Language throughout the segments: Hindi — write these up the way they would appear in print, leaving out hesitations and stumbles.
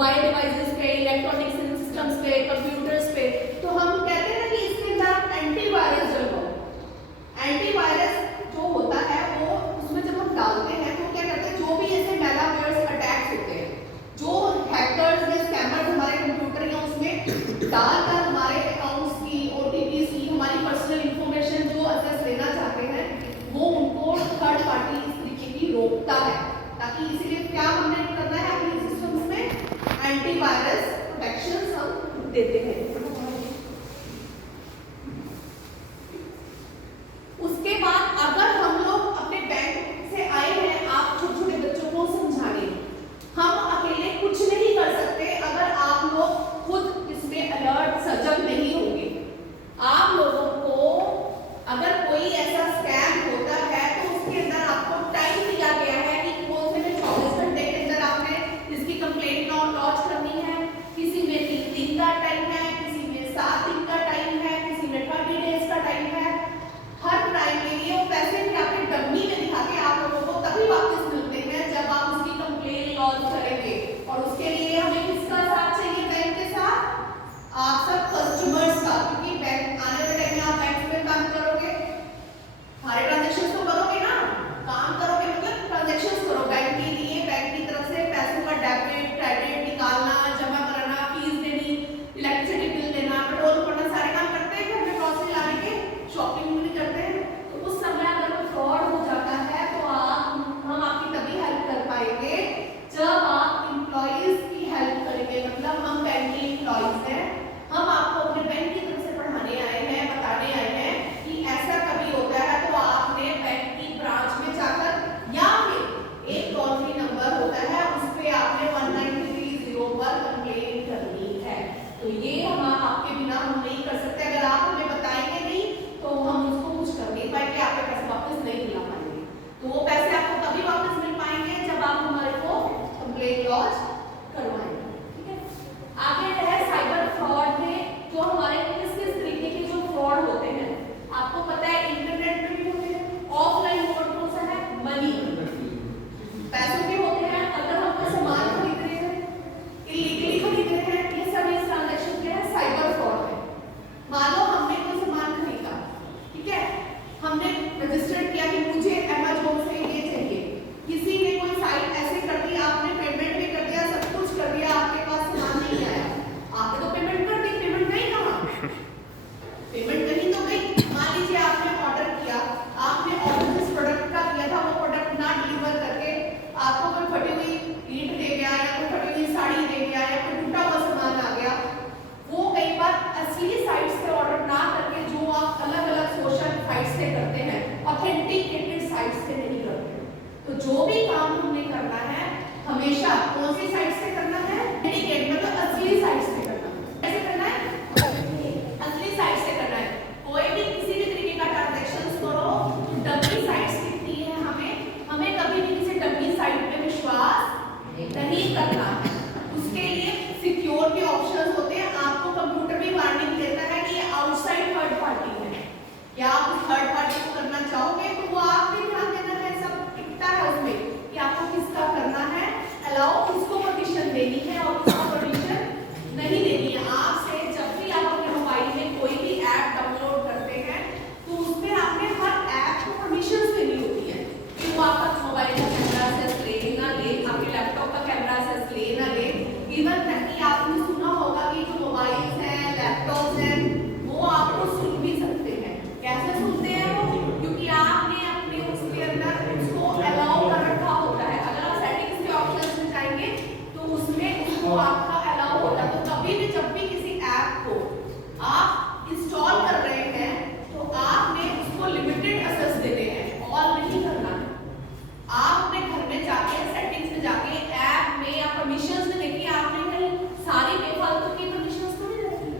मोबाइल डिवाइसेस पे, इलेक्ट्रॉनिक सिस्टम्स पे, कंप्यूटर्स पे, तो हम कहते हैं ना कि इसके अंदर आप एंटीवायरस डलवाओ। एंटीवायरस जो होता है वो उसमें जब हम डालते हैं तो क्या करते हैं, जो भी ऐसे मैलवेयर्स अटैक्स होते हैं, जो हैकर्स या स्कैमर्स हमारे कंप्यूटर या उसमें डालकर हमारे अकाउंट्स की, ओटीपीज की, हमारी पर्सनल इंफॉर्मेशन जो एक्सेस लेना चाहते हैं, वो उनको थर्ड पार्टी इस तरीके की रोकता है। ताकि इसीलिए क्या हमने करना है, अपने सिस्टम्स में एंटीवायरस प्रोटेक्शन हम देते हैं। उसके बाद अगर हम लोग अपने बैंक से आए हैं, आप छोटे छोटे बच्चों को समझाने, हम अकेले कुछ नहीं कर सकते अगर आप लोग खुद इसमें अलर्ट सजग नहीं होंगे। आप लोगों को अगर कोई ऐसा स्कैम होता है तो उसके अंदर आपको टाइम दिया गया है कि कौन से 24 घंटे के अंदर आपने इसकी कंप्लेंट लॉन्च करनी है। किसी में 3 दिन का टाइम है, किसी में 7 दिन का टाइम है, किसी में 30 डेज का टाइम है। हर टाइम के लिए वो पैसे भी आपके डमी में दिखा के आप लोगों को तभी वापस मिलते हैं जब आप उसकी कंप्लेंट लॉन्च करेंगे। और उसके लिए हमें किसका साथ चाहिए बैंक के साथ? आप सब कस्टमर्स का, क्योंकि बैंक आने वाले टाइम में आप बैंक में काम करोगे, सारे ट्रांजैक्शंस तो करोगे ना, काम करोगे मतलब ट्रांजैक्शंस करो बैंक के लिए, बैंक की तरफ से पैसों का डेबिट क्रेडिट निकालना, जमा कराना, फीस देनी, इलेक्ट्रिसिटी बिल देना, पेट्रोल भरना, सारे काम करते हैं घर में ग्रोसरी लाने के, शॉपिंग भी करते हैं। तो उस समय अगर कोई फ्रॉड हो जाता है तो हम आपकी तभी हेल्प कर पाएंगे जब आप एम्प्लॉइज की हेल्प करेंगे। मतलब हम बैंक के एम्प्लॉइज हैं, हम आपको अपने बैंक की तरफ से पढ़ाने आए हैं, बताने आए हैं कि ऐसा कभी होता है तो आपने बैंक की ब्रांच में जाकर, या फिर एक टोल फ्री नंबर होता है उस पे आपने 1930 पर कंप्लेंट करनी है। तो ये हम आपके बिना हम नहीं कर सकते। अगर आप हमें बताएंगे नहीं तो हम उसको कुछ कर नहीं पाएंगे, आपके पैसे वापस नहीं मिला पाएंगे। तो वो पैसे आपको तभी वापस मिल पाएंगे जब आप हमारे को कंप्लेंट लॉन्च करवाएंगे। ठीक है, आगे है साइबर फ्रॉड में जो हमारे किस किस तरीके के जो फ्रॉड होते हैं। आपको पता है इंटरनेट पे भी होते हैं। ऑफलाइन मोड कौन सा है? मनी, पैसों के होते हैं। अगर हम कोई सामान खरीद रहे हैं, इलीगली खरीद रहे हैं, ये सभी ट्रांजैक्शन के हैं, साइबर फ्रॉड है। मान लो हमने कोई सामान खरीदा, ठीक है, हमने रजिस्टर किया कि मुझे अमेज़न से ये चाहिए, किसी ने कोई साइट ऐसे कर दी, आपने पेमेंट भी कर दिया, सब कुछ कर दिया, आपके पास सामान नहीं आया, आपने तो पेमेंट कर दी, पेमेंट गई कहाँ? पेमेंट कहीं तो गई। मान लीजिए आपने ऑर्डर किया, आपने ऑर्डर जिस प्रोडक्ट का किया था वो प्रोडक्ट ना डिलीवर करके आपको कोई फटी हुई ईंट दे गया, या कोई फटी हुई साड़ी दे गया, या कोई टूटा हुआ सामान आ गया। वो कई बार असली साइट से ऑर्डर ना करके जो आप अलग अलग सोशल साइट से करते हैं, ऑथेंटिकेटेड साइट से नहीं करते। तो जो भी काम हमने करना है हमेशा कौन सी साइट से करना है? ऑथेंटिकेट मतलब असली साइट से करना है। कैसे करना है? असली साइट से करना है। कोई भी किसी भी तरीके का ट्रांजैक्शंस करो, डमी साइट्स दिखती है हमें कभी भी किसी डमी साइट पे विश्वास नहीं करना है। उसके लिए सिक्योर के ऑप्शंस होते हैं। आपको कंप्यूटर भी वार्निंग देता है कि ये आउटसाइड थर्ड पार्टी है। क्या आप उस थर्ड पार्टी को करना चाहोगे तो वो आपके ध्यान देना है, सब दिखता है उसमें कि आपको किसका करना है, अलाउ किसको परमिशन देनी है और किसको परमिशन नहीं देनी है। आपसे जब भी आप अपने मोबाइल में कोई भी ऐप डाउनलोड करते हैं तो उसमें आपने हर ऐप को परमिशन देनी होती है कि वो आपका मोबाइल का कैमरा एक्सेस ले ना ले, आपके लैपटॉप का कैमरा एक्सेस ले ना ले। इवन तक कि आपने सुना होगा कि जो मोबाइल्स हैं, लैपटॉप्स हैं, वो आपको सुन भी सकते हैं। कैसे सुनते हैं वो? क्योंकि आपने अपने उसके अंदर उसको अलाउ कर रखा होता है। अगर आप सेटिंग्स के ऑप्शंस में जाएंगे तो उसमें उसको आपका अलाउ होता है। तो कभी भी जब भी किसी ऐप को आप इंस्टॉल कर रहे हैं तो आपने उसको लिमिटेड एक्सेस देने हैं, ऑल नहीं करना है। आप अपने घर में जाके सेटिंग्स में जाके ऐप में या परमिशंस में देखिए, आपने कहीं सारी बेफालतू की परमिशंस तो नहीं रखी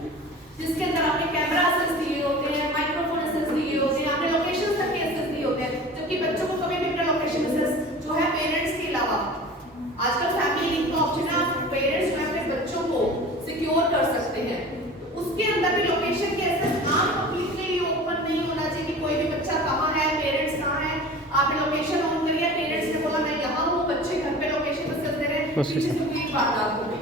जिसके अंदर आपने कैमरा एक्सेस दिए होते हैं, माइक्रोफोन एक्सेस दिए होते हैं, आपने लोकेशन तक के एक्सेस दिए होते हैं। जबकि बच्चों को कभी भी अपना लोकेशन एक्सेस जो है पेरेंट्स के अलावा, आजकल फैमिली लिंक का ऑप्शन है, आप पेरेंट्स में अपने बच्चों को सिक्योर कर सकते हैं। तो उसके अंदर भी लोकेशन के एक्सेस आप कंप्लीटली ओपन नहीं होना चाहिए कि कोई भी बच्चा कहाँ है, पेरेंट्स कहाँ है। आपने लोकेशन ऑन करी है, पेरेंट्स ने बोला मैं यहाँ हूँ, बच्चे घर पे लोकेशन एक्सेस दे रहे हैं, पीछे से कोई वारदात हो गई,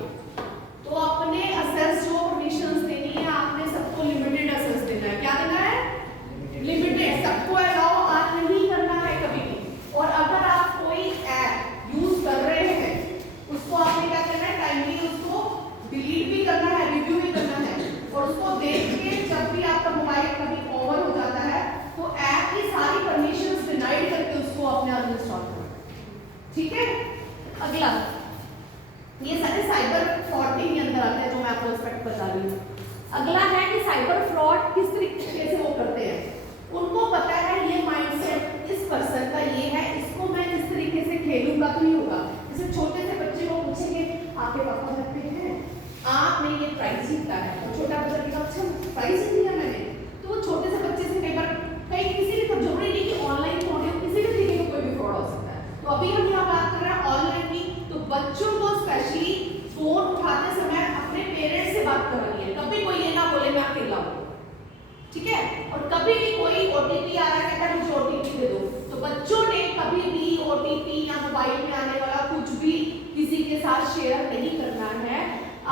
ये सारे साइबर फ्रॉड के ही अंदर आते हैं जो मैं आपको एस्पेक्ट बता रही हूँ। अगला है कि साइबर फ्रॉड किस तरीके से वो करते हैं। उनको पता है ये माइंडसेट इस पर्सन का ये है, इसको मैं इस तरीके से खेलूंगा तो नहीं होगा। जैसे छोटे से बच्चे को पूछेंगे आपके पापा घर पे हैं, आपने ये प्राइज जीता है, तो छोटा बच्चा कहेगा अच्छा प्राइज जीत लिया मैंने। तो वो छोटे से बच्चे से कई बार कहीं किसी भी जरूरी नहीं कि ऑनलाइन फ्रॉड हो, किसी भी तरीके का कोई भी फ्रॉड हो सकता है। तो अभी हम यहाँ बात कर रहे हैं ऑनलाइन की, तो बच्चों को स्पेशली फोन उठाते समय अपने पेरेंट्स से बात करनी है। कभी कोई ये ना बोले मैं अकेला हूँ, ठीक है। और कभी भी कोई ओटीपी आ रहा है कहता है मुझे ओटीपी दे दो, तो बच्चों ने कभी भी ओटीपी या मोबाइल में आने वाला कुछ भी किसी के साथ शेयर नहीं करना है।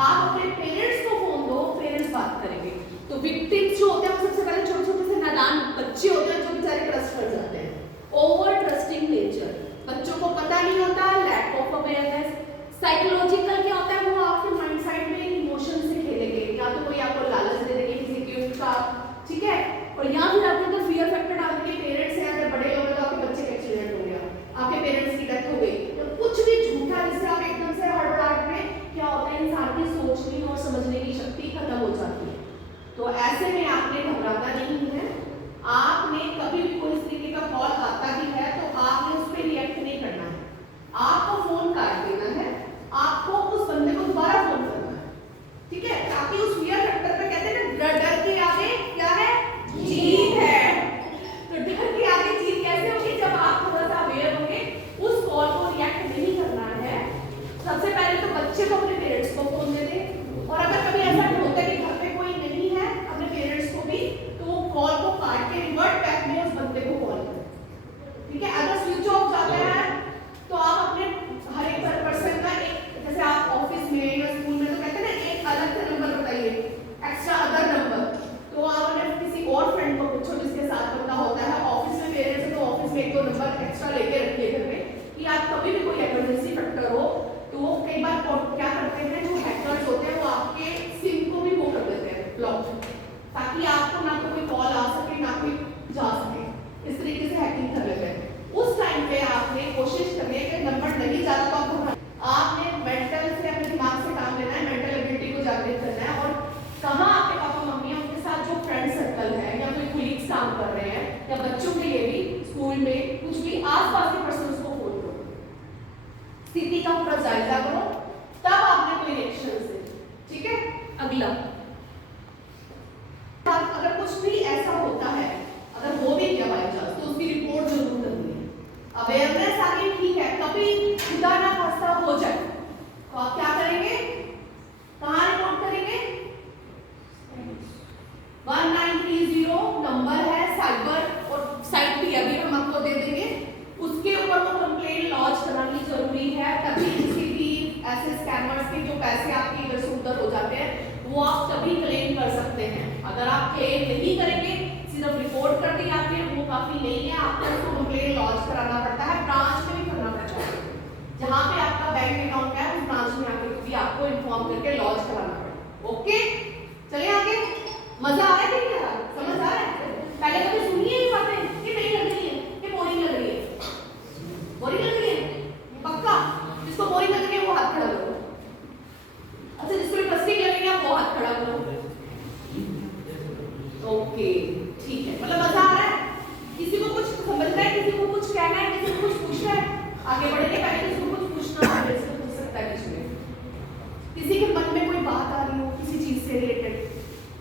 आप अपने पेरेंट्स को फोन दो, पेरेंट्स बात करेंगे। तो विक्टिम्स जो होते हैं वो सबसे पहले छोटे छोटे से नादान बच्चे होते हैं जो बेचारे ट्रस्ट कर जाते हैं। ओवर ट्रस्टिंग नेचर, बच्चों को पता नहीं होता, लैक ऑफ अवेयरनेस। साइकोलॉजिकल क्या होता है, वो आपके माइंड साइड में इमोशन से खेलेंगे, या तो कोई आपको लालच दे देंगे किसी गिफ्ट का, ठीक है, और या फिर आपके अंदर फियर फैक्टर डाल के पेरेंट्स हैं अगर बड़े लोग हैं तो आपके बच्चे का एक्सीडेंट हो गया, आपके पेरेंट्स की डेथ हो गई, तो कुछ भी झूठा जिससे आप एकदम से हड़बड़ाहट में क्या होता है इंसान की सोचने और समझने की शक्ति खत्म हो जाती है। तो ऐसे में आपने घबराना नहीं है। आपने कभी भी कोई इस तरीके का कॉल आता भी है तो आपने उस पर रिएक्ट नहीं करना है, आपको फोन काट देना है, आपको उस बंदे को दोबारा फोन करना है, ठीक है, ताकि उस फियर फैक्टर पे कहते हैं ना डर के आगे क्या है, जीत है। तो डर के आगे जीत कैसे होगी, जब आप थोड़ा सा अवेयर होंगे, उस कॉल को रिएक्ट नहीं करना है। सबसे पहले तो बच्चे को अपने पेरेंट्स को फोन दे दे, और अगर कभी ऐसा होता है कि घर पे कोई नहीं है अपने पेरेंट्स को भी, तो वो कॉल को काट के रिवर्ट बैक में उस बंदे को कॉल करें, ठीक है। अगर स्विच ऑफ जाता है तो आप अपने हर एक पर्सन का एक, जैसे आप ऑफिस में या स्कूल में तो कहते हैं ना एक अलग से नंबर बताइए, एक्स्ट्रा अदर नंबर, तो आप अपने किसी और फ्रेंड को पूछो जिसके साथ बंदा होता है। ऑफिस में पेरेंट्स है तो ऑफिस में एक दो नंबर एक्स्ट्रा लेके रखिए घर में, कि आप कभी भी कोई इमरजेंसी फैक्टर हो तो वो कई बार क्या करते हैं जो हैकर्स होते हैं वो आपके सिम को भी वो कर देते हैं ब्लॉक, ताकि आपको ना तो कोई कॉल आ सके ना कोई जा सके, इस तरीके से हैकिंग कर लेते हैं। उस टाइम पे आपने कोशिश करनी है कि नंबर नहीं जा रहा तो आपने मेंटल से अपने दिमाग से काम लेना है, मेंटल एबिलिटी को जागृत करना है, और कहाँ आपके पापा मम्मी है उनके साथ जो फ्रेंड सर्कल है या कोई कोलीग्स काम कर रहे हैं या बच्चों के लिए भी स्कूल में कुछ भी आसपास के पर्सन्स को फोन करो, स्थिति का पूरा जायजा करो, तब आपने कोई एक्शन से, ठीक है। अगला, अगर कुछ भी ऐसा होता है, अगर हो भी गया बाई चांस, तो उसकी रिपोर्ट जरूर करनी है। अवेयरनेस आ गई, ठीक है, कभी खुदा ना खास्ता हो जाए तो आप क्या करेंगे, कहाँ रिपोर्ट करेंगे, 1930 नंबर है साइबर, और साइट भी अभी हम आपको दे देंगे, उसके ऊपर वो कंप्लेंट लॉन्च करानी जरूरी है, तभी किसी भी ऐसे स्कैमर्स के जो पैसे आपके इधर से उधर हो जाते हैं वो आप तभी क्लेम कर सकते हैं। अगर आप क्लेम नहीं करेंगे, सिर्फ रिपोर्ट कर दी आपने, वो काफी नहीं है, आपको उसको कंप्लेंट लॉन्च कराना पड़ता है, ब्रांच में भी करना पड़ता है, जहाँ पे आपका बैंक अकाउंट है उस ब्रांच में आके भी आपको इन्फॉर्म करके लॉन्च कराना पड़ेगा। ओके, चलिए आगे। मजा आ रहा है कि नहीं आ रहा, समझ आ रहा है? पहले कभी सुनी है ये बातें कि नहीं लग रही है, कि बोरिंग लग रही है, बोरिंग लग रही है पक्का? जिसको बोरिंग लग रही है वो हाथ खड़ा करो, अच्छा जिसको इंटरेस्टिंग लग रही है वो हाथ खड़ा करो। ओके ठीक है, मतलब मजा आ रहा है, किसी को कुछ समझना है, किसी को कुछ कहना है, किसी को कुछ पूछना है, आगे बढ़ेंगे, पहले किसी को कुछ पूछना है, मेरे से पूछ सकता है बीच में, किसी के मन में कोई बात आ रही हो किसी चीज से रिलेटेड,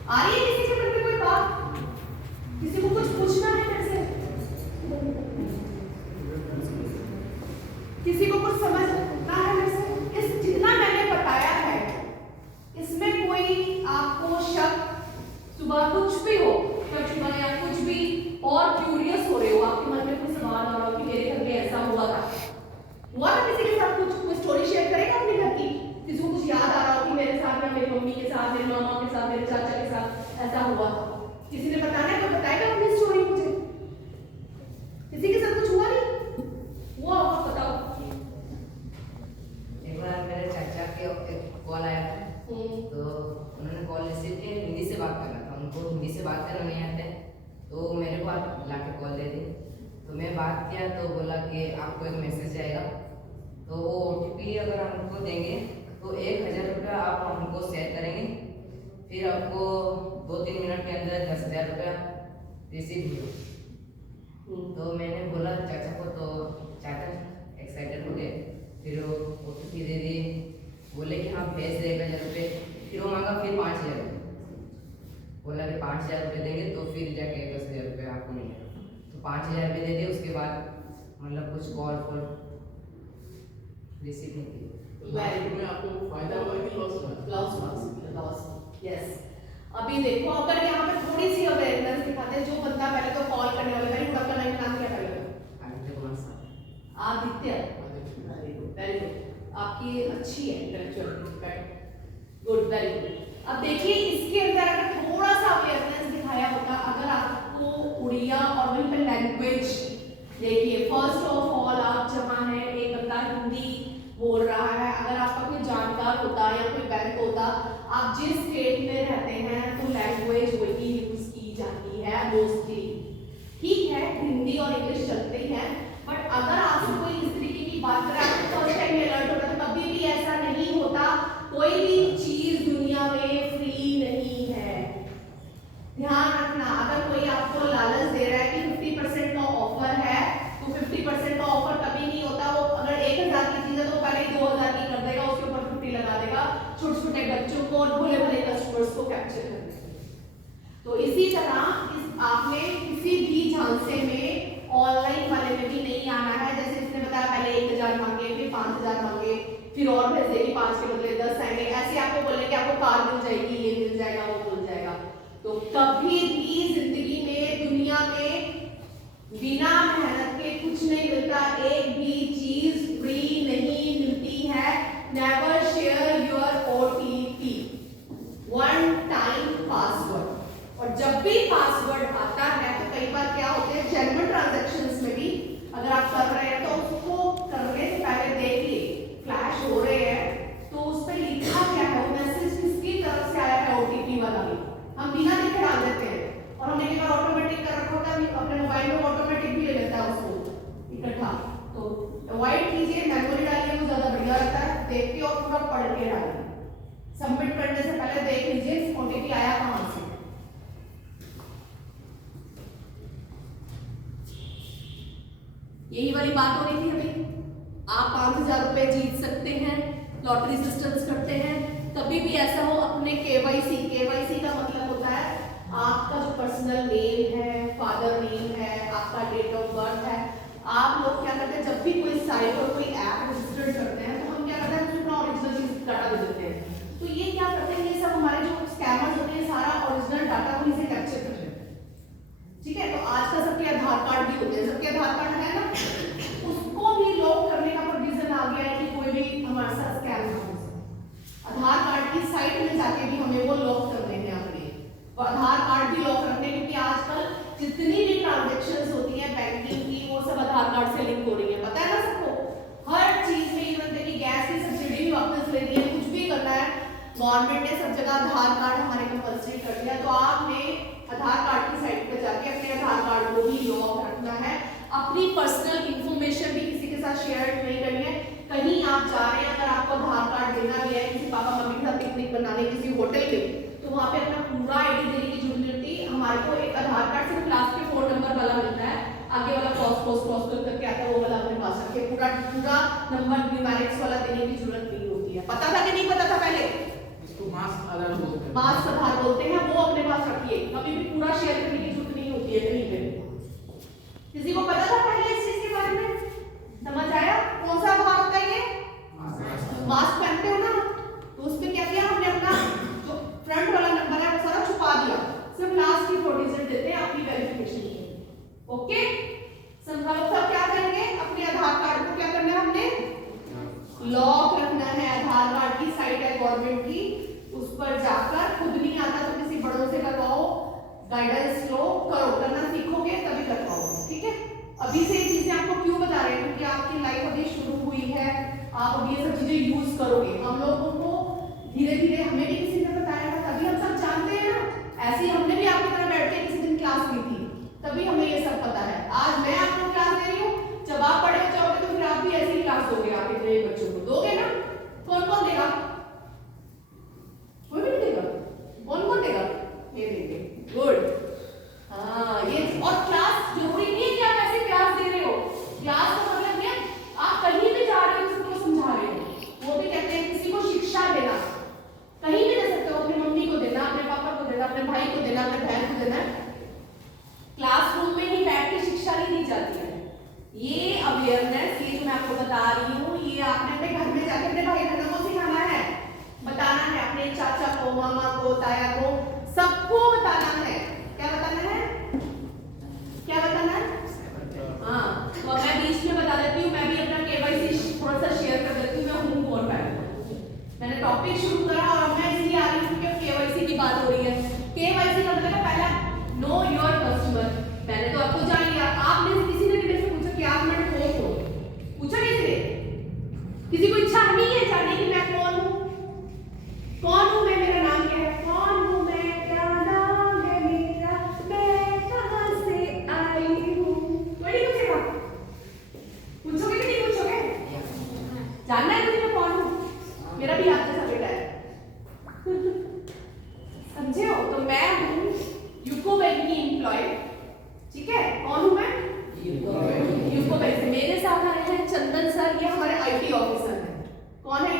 आ रही है किसी के मन में कोई बात, किसी को कुछ पूछना है मेरे से, किसी को कुछ समझना है मेरे से, इस जितना मैंने बताया है इसमें कोई आपको शक, सुबह कुछ भी हो, सुबह या कुछ भी और क्यूरियस हो रहे हो, आपके मन में कोई सवाल आ रहा हो कि मेरे घर में ऐसा हुआ था किसी के साथ कुछ कोई स्टोरी शेयर करेगा अपने घर की, किसी को कुछ याद आ रहा हो कि मेरे साथ या मेरी मम्मी के साथ, मेरे मामा के साथ, मेरे चाचा के साथ ऐसा हुआ, किसी ने बताना है तो बताएगा अपनी स्टोरी मुझे, किसी के साथ कुछ हुआ नहीं, वो आपको बताओ। एक बार मेरे चाचा के एक कॉल आया था, तो उन्होंने कॉल रिसीव किया, हिंदी से बात करना था, उनको हिंदी से बात करना नहीं आते, तो मेरे को ला के कॉल दे दी, तो मैं बात किया तो बोला कि आपको एक मैसेज आएगा, तो वो OTP अगर हम उनको देंगे तो तो 1000 रुपया आप हमको शेयर करेंगे, फिर आपको 2-3 मिनट के अंदर 10,000 रुपया रिसीव हुआ। तो मैंने बोला चाचा को, तो चाचा एक्साइटेड हो गए, फिर वो OTP दे दिए, बोले कि हाँ भेज दे 1000 रुपये। फिर वो मांगा फिर 5,000 रुपये, बोला कि 5,000 रुपये देंगे तो फिर जाके 10,000 रुपये आपको मिलेगा। तो 5,000 रुपये दे दिए, उसके बाद मतलब कुछ कॉल रिसीव नहीं की। में आपको फायदा हुआ कि लॉस हुआ? लॉस। यस। अभी देखो, अगर यहाँ पे थोड़ी सी अवेयरनेस दिखाते हैं, जो बंदा पहले तो कॉल करने वाला, वेरी गुड, आपका नाम क्या पहले? आदित्य कुमार साहब। Aditya, very good, very good, आपकी अच्छी है इंटेलेक्चुअल, गुड, वेरी गुड। अब देखिए इसके अंदर अगर थोड़ा सा अवेयरनेस दिखाया होता, अगर आपको उड़िया और वहीं पे लैंग्वेज देखिए, फर्स्ट ऑफ ऑल आप जमा है, एक बंदा हिंदी बोल रहा है, अगर आपका कोई जानकार होता या कोई बैंक होता, आप जिस स्टेट में रहते हैं तो लैंग्वेज वही यूज की जाती है मोस्टली। ठीक है, हिंदी और इंग्लिश चलते हैं, बट अगर आपसे कोई इस तरीके की बात करे, आपको फर्स्ट टाइम अलर्ट होता, तो कभी भी ऐसा नहीं होता, कोई भी चीज दुनिया में फ्री नहीं है। ध्यान रखना, अगर कोई आपको लालच दे रहा है कि 50% का ऑफर है, तो 50% का ऑफर कभी नहीं होता। वो अगर 1000 की चीज है तो पहले 2000 की कर देगा, उसके ऊपर 50 लगा देगा, छोटे छोटे बच्चों को और भोले भोले कस्टमर्स को कैप्चर कर देगा। तो इसी तरह आपने किसी भी झांसे में ऑनलाइन वाले में भी नहीं आना है। जैसे इसने बताया पहले 1000 मांगे, फिर 5000 मांगे, फिर और भेज देगी, 5 के बदले 10 आएंगे, ऐसे आपको बोले कि आपको कार मिल जाएगी, ये मिल जाएगा, वो मिल जाएगा। तो कभी भी जिंदगी में दुनिया में बिना मेहनत के कुछ नहीं मिलता, एक भी चीज फ्री नहीं मिलती है। Never share your OTP, one time password. और जब भी पासवर्ड आता है तो कई बार क्या होते हैं, जेन्युइन ट्रांजैक्शंस में भी अगर आप कर रहे हैं तो उसको करने से पहले देखिए फ्लैश हो रहे हैं तो उस पर लिखा क्या है, वो मैसेज किसकी तरफ से आया है, OTP वाला भी हम बिना देखे डाल देते हैं। और हमने कई बार ऑटोमेटिक कर रखा होता है, अपने मोबाइल में ऑटोमेटिक भी ले लेता है उसको इकट्ठा। तो अवॉइड कीजिए, मेमोरी डालिए, वो ज्यादा बढ़िया रहता है, देख के और पूरा पढ़ के डालिए। सबमिट करने से पहले देख लीजिए OTP आया कहां से। यही वाली बात हो रही थी अभी, आप 5000 रुपए जीत सकते हैं, लॉटरी सिस्टम्स करते हैं। कभी भी ऐसा हो, अपने KYC का मतलब होता है आपका जो पर्सनल नेम है, फादर नेम है, आपका डेट ऑफ बर्थ है। आप लोग क्या करते हैं, जब भी कोई साइट और कोई ऐप रजिस्टर करते हैं तो हम क्या करते हैं, अपना ओरिजिनल डाटा दे देते हैं। तो ये क्या करते हैं, ये सब हमारे जो स्कैमर्स होते हैं सारा ओरिजिनल डाटा वहीं से कैप्चर करते हैं। ठीक है, तो आज का सबके आधार कार्ड भी होते हैं, सबके आधार कार्ड है ना, उसको भी लॉक करने का प्रोविजन आ गया है कि कोई भी हमारे साथ स्कैम ना हो। आधार कार्ड की साइट में जाके भी हमें वो लॉक करने हैं अपने, वो आधार कार्ड भी लॉक रखने, क्योंकि आजकल जितनी भी ट्रांजैक्शंस होती हैं बैंकिंग की वो सब आधार कार्ड से लिंक हो रही है, पता है ना सबको। हर चीज में इवन कि गैस की सब्सिडी भी वापस लेनी है, कुछ भी करना है, गवर्नमेंट ने सब जगह आधार कार्ड हमारे कंपल्सरी कर दिया। तो आपने आधार कार्ड की साइट पे जाके अपने आधार कार्ड को भी लॉक रखना है। अपनी पर्सनल इंफॉर्मेशन भी किसी के साथ शेयर नहीं करनी है। कहीं आप जा रहे हैं, अगर आपको आधार कार्ड देना भी है किसी पापा मम्मी के साथ पिकनिक बनाने किसी होटल में, तो वहाँ पे अपना पूरा ID देने की जरूरत नहीं होती। हमारे को एक आधार कार्ड सिर्फ लास्ट के 4 नंबर वाला मिलता है, आगे वाला क्रॉस करके आता है, वो वाला अपने पास रखिए। पूरा नंबर न्यूमेरिक्स वाला देने की जरूरत नहीं होती है। पता था कि नहीं पता था पहले? इसको मास्क आधार बोलते हैं, मास्क आधार बोलते हैं, वो अपने पास रखिए, कभी भी पूरा शेयर करने की जरूरत नहीं होती है कहीं पे। किसी को पता था पहले इस चीज के बारे में? समझ आया? कौन सा आधार होता है ये? मास्क पहनते हो ना, तो उस पे क्या किया हमने, अपना जो फ्रंट वाला नंबर है वो सारा छुपा दिया, सिर्फ लास्ट की 4 डिजिट देते हैं अपनी वेरिफिकेशन के लिए। ओके, समझाओ सब क्या करेंगे, अपने आधार कार्ड को क्या करना है, हमने लॉक रखना है। आधार कार्ड की साइट है गवर्नमेंट की, उस पर जाकर, खुद नहीं आता तो किसी बड़ों से करवाओ, गाइडेंस लो, करो, करना सीखोगे तभी कर पाओगे। ठीक है, अभी से ये चीजें आपको क्यों बता रहे हैं, क्योंकि आपकी लाइफ अभी शुरू हुई है, आप अभी ये सब चीजें यूज करोगे। हम लोगों को धीरे धीरे, हमें भी किसी ने बताया था, तभी हम सब जानते हैं ना। ऐसे ही हमने भी आपकी तरह बैठ के किसी दिन क्लास ली थी, तभी हमें ये सब पता है। आज मैं आपको क्लास दे रही हूँ, जब आप बड़े हो जाओगे तो फिर आप भी ऐसी क्लास दोगे आपके नए बच्चों को, दोगे ना? कौन कौन देगा? टॉपिक शुरू करा और मैं इसलिए आ रही हूँ क्योंकि केवाईसी की बात हो रही है। केवाईसी का मतलब है पहला नो योर कस्टमर। मैंने तो आपको जान लिया, आपने किसी ने भी मेरे से पूछा कि आप मैं कौन हो, पूछा किसी को इच्छा नहीं है जानने की मैं कौन हूँ? कौन हूँ मैं, मेरा नाम क्या है, कौन हूँ मैं, क्या नाम है मेरा, मैं कहाँ से आई हूँ? कोई नहीं पूछेगा? पूछोगे कि नहीं पूछोगे? जानना है मुझे मैं कौन हूँ? मेरा भी याद जैसा बेटा है। समझे हो? तो मैं हूँ यूको बैंक की एम्प्लॉय। ठीक है, कौन हूँ मैं? यूको बैंक से मेरे साथ आए हैं चंदन सर, ये हमारे आईटी ऑफिसर हैं। कौन है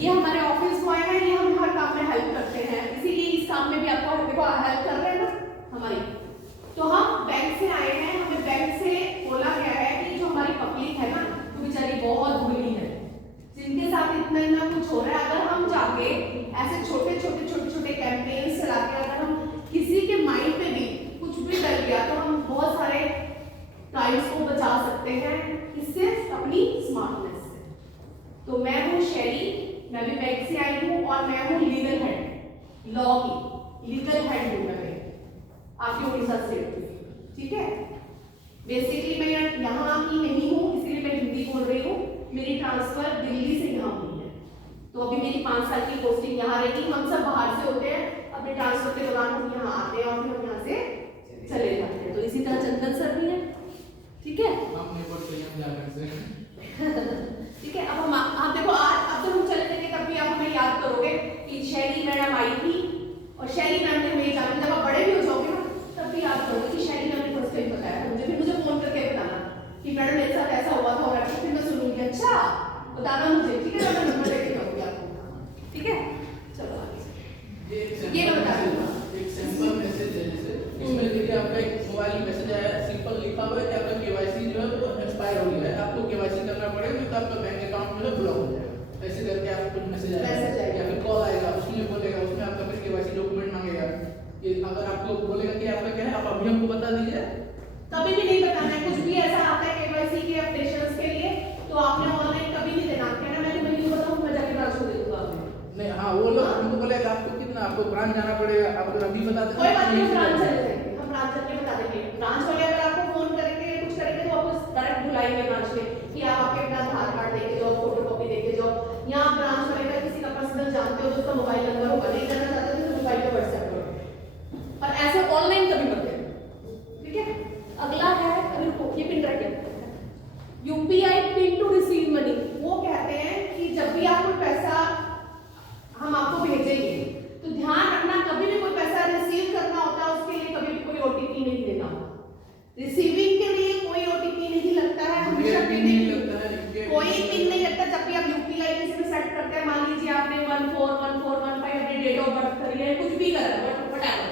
ये हमारे ऑफिस बॉय हैं, ये हम हर काम में हेल्प करते हैं, इसीलिए इस काम में भी आपको देखो हेल्प कर रहे हैं ना हमारी। तो हम बैंक से आए हैं, हमें बैंक से बोला गया है कि जो हमारी पब्लिक है ना वो बेचारी बहुत बुरी है, जिनके साथ इतना कुछ हो रहा है। अगर हम जाके ऐसे छोटे कैंपेन्स चला के अगर हम किसी के माइंड पे भी कुछ भी डल गया तो हम बहुत सारे क्राइम्स को बचा सकते हैं इससे, अपनी स्मार्टनेस से। तो मैं हूँ शेरी, मैं भी बैंक से आई हूँ और मैं हूँ लीगल हेड, लॉ की लीगल हेड हूँ मैं आपके उड़ीसा स्टेट की। ठीक है, बेसिकली मैं यहाँ की नहीं हूँ इसलिए मैं हिंदी बोल रही हूँ, मेरी ट्रांसफर दिल्ली से यहाँ हुई है, तो अभी मेरी 5 साल की पोस्टिंग यहाँ रहेगी। हम सब बाहर से होते हैं, अपने ट्रांसफर के दौरान हम यहाँ आते हैं और फिर हम यहाँ से चले जाते हैं। तो इसी तरह चंदन सर भी है। ठीक है, ठीक है। अब हम आप देखो आज अब तो हम चले जाएंगे तब भी आप हमें याद करोगे कि शैली मैडम आई थी और शैली मैम ने हमें जाना, जब आप बड़े भी हो जाओगे ना तब भी याद करोगे कि शैली मैम ने फर्स्ट टाइम बताया था मुझे, फिर मुझे फोन करके बताना कि मैडम मेरे साथ ऐसा हुआ था और फिर मैं सुनूंगी, अच्छा बताना मुझे। ठीक है, मैं नंबर लेके जाऊंगी आपको। ठीक है, चलो आगे ये मैं बता दूंगा। एक सिंपल मैसेज है जैसे इसमें देखिए आपका एक मोबाइल मैसेज आया, सिंपल लिखा हुआ है कि आपका केवाईसी जो है वो एक्सपायर हो गया है, आपको केवाईसी करना पड़ेगा, नहीं तो आपका बैंक अकाउंट जो है ब्लॉक हो जाएगा। ऐसे करके आपको कुछ मैसेज आएगा या फिर कॉल आएगा, उसमें बोलेगा, उसमें आपका फिर केवाईसी डॉक्यूमेंट मांगेगा कि अगर आपको बोलेगा कि आपका क्या है आप अभी हमको बता दीजिए, कभी भी नहीं बताना है। कुछ भी ऐसा आता है केवाईसी के अपडेशंस के लिए तो आपने ऑनलाइन कभी नहीं देना, कहना मैं तुम्हें नहीं बताऊं, मैं जाके ट्रांसफर दे दूंगा नहीं। हाँ, वो लोग हमको बोलेगा आपको कितना, आपको ब्रांच जाना पड़ेगा, आपको अभी बता दें। कोई बात नहीं, ब्रांच चले जाएंगे, हम ब्रांच चलके बता देंगे। ब्रांच वाले अगर आपको फोन करेंगे कुछ करेंगे तो आपको डायरेक्ट बुलाएंगे ब्रांच में कि आप आके अपना आधार कार्ड देके जाओ, फोटोकॉपी देके जाओ, या आप ब्रांच वाले का किसी का पर्सनल जानते हो तो उसका मोबाइल नंबर होगा, नहीं करना चाहते तो मोबाइल पे व्हाट्सएप करो, पर ऐसे ऑनलाइन कभी मत करें। ठीक है, अगला है ये पिन ड्राइव है UPI pin to receive money. वो कहते हैं कि जब भी आप कोई पैसा हम आपको भेजेंगे तो ध्यान रखना कभी भी कोई पैसा रिसीव करना होता है उसके लिए कभी भी कोई ओटीपी नहीं देना। रिसीविंग के लिए कोई ओटीपी नहीं लगता है, हमेशा पिन नहीं लगता है, कोई पिन नहीं लगता। जब भी आप यूपीआई किसी में सेट करते हैं, मान लीजिए आपने 141415 अपनी डेट ऑफ बर्थ करी है, कुछ भी करा व्हाटएवर,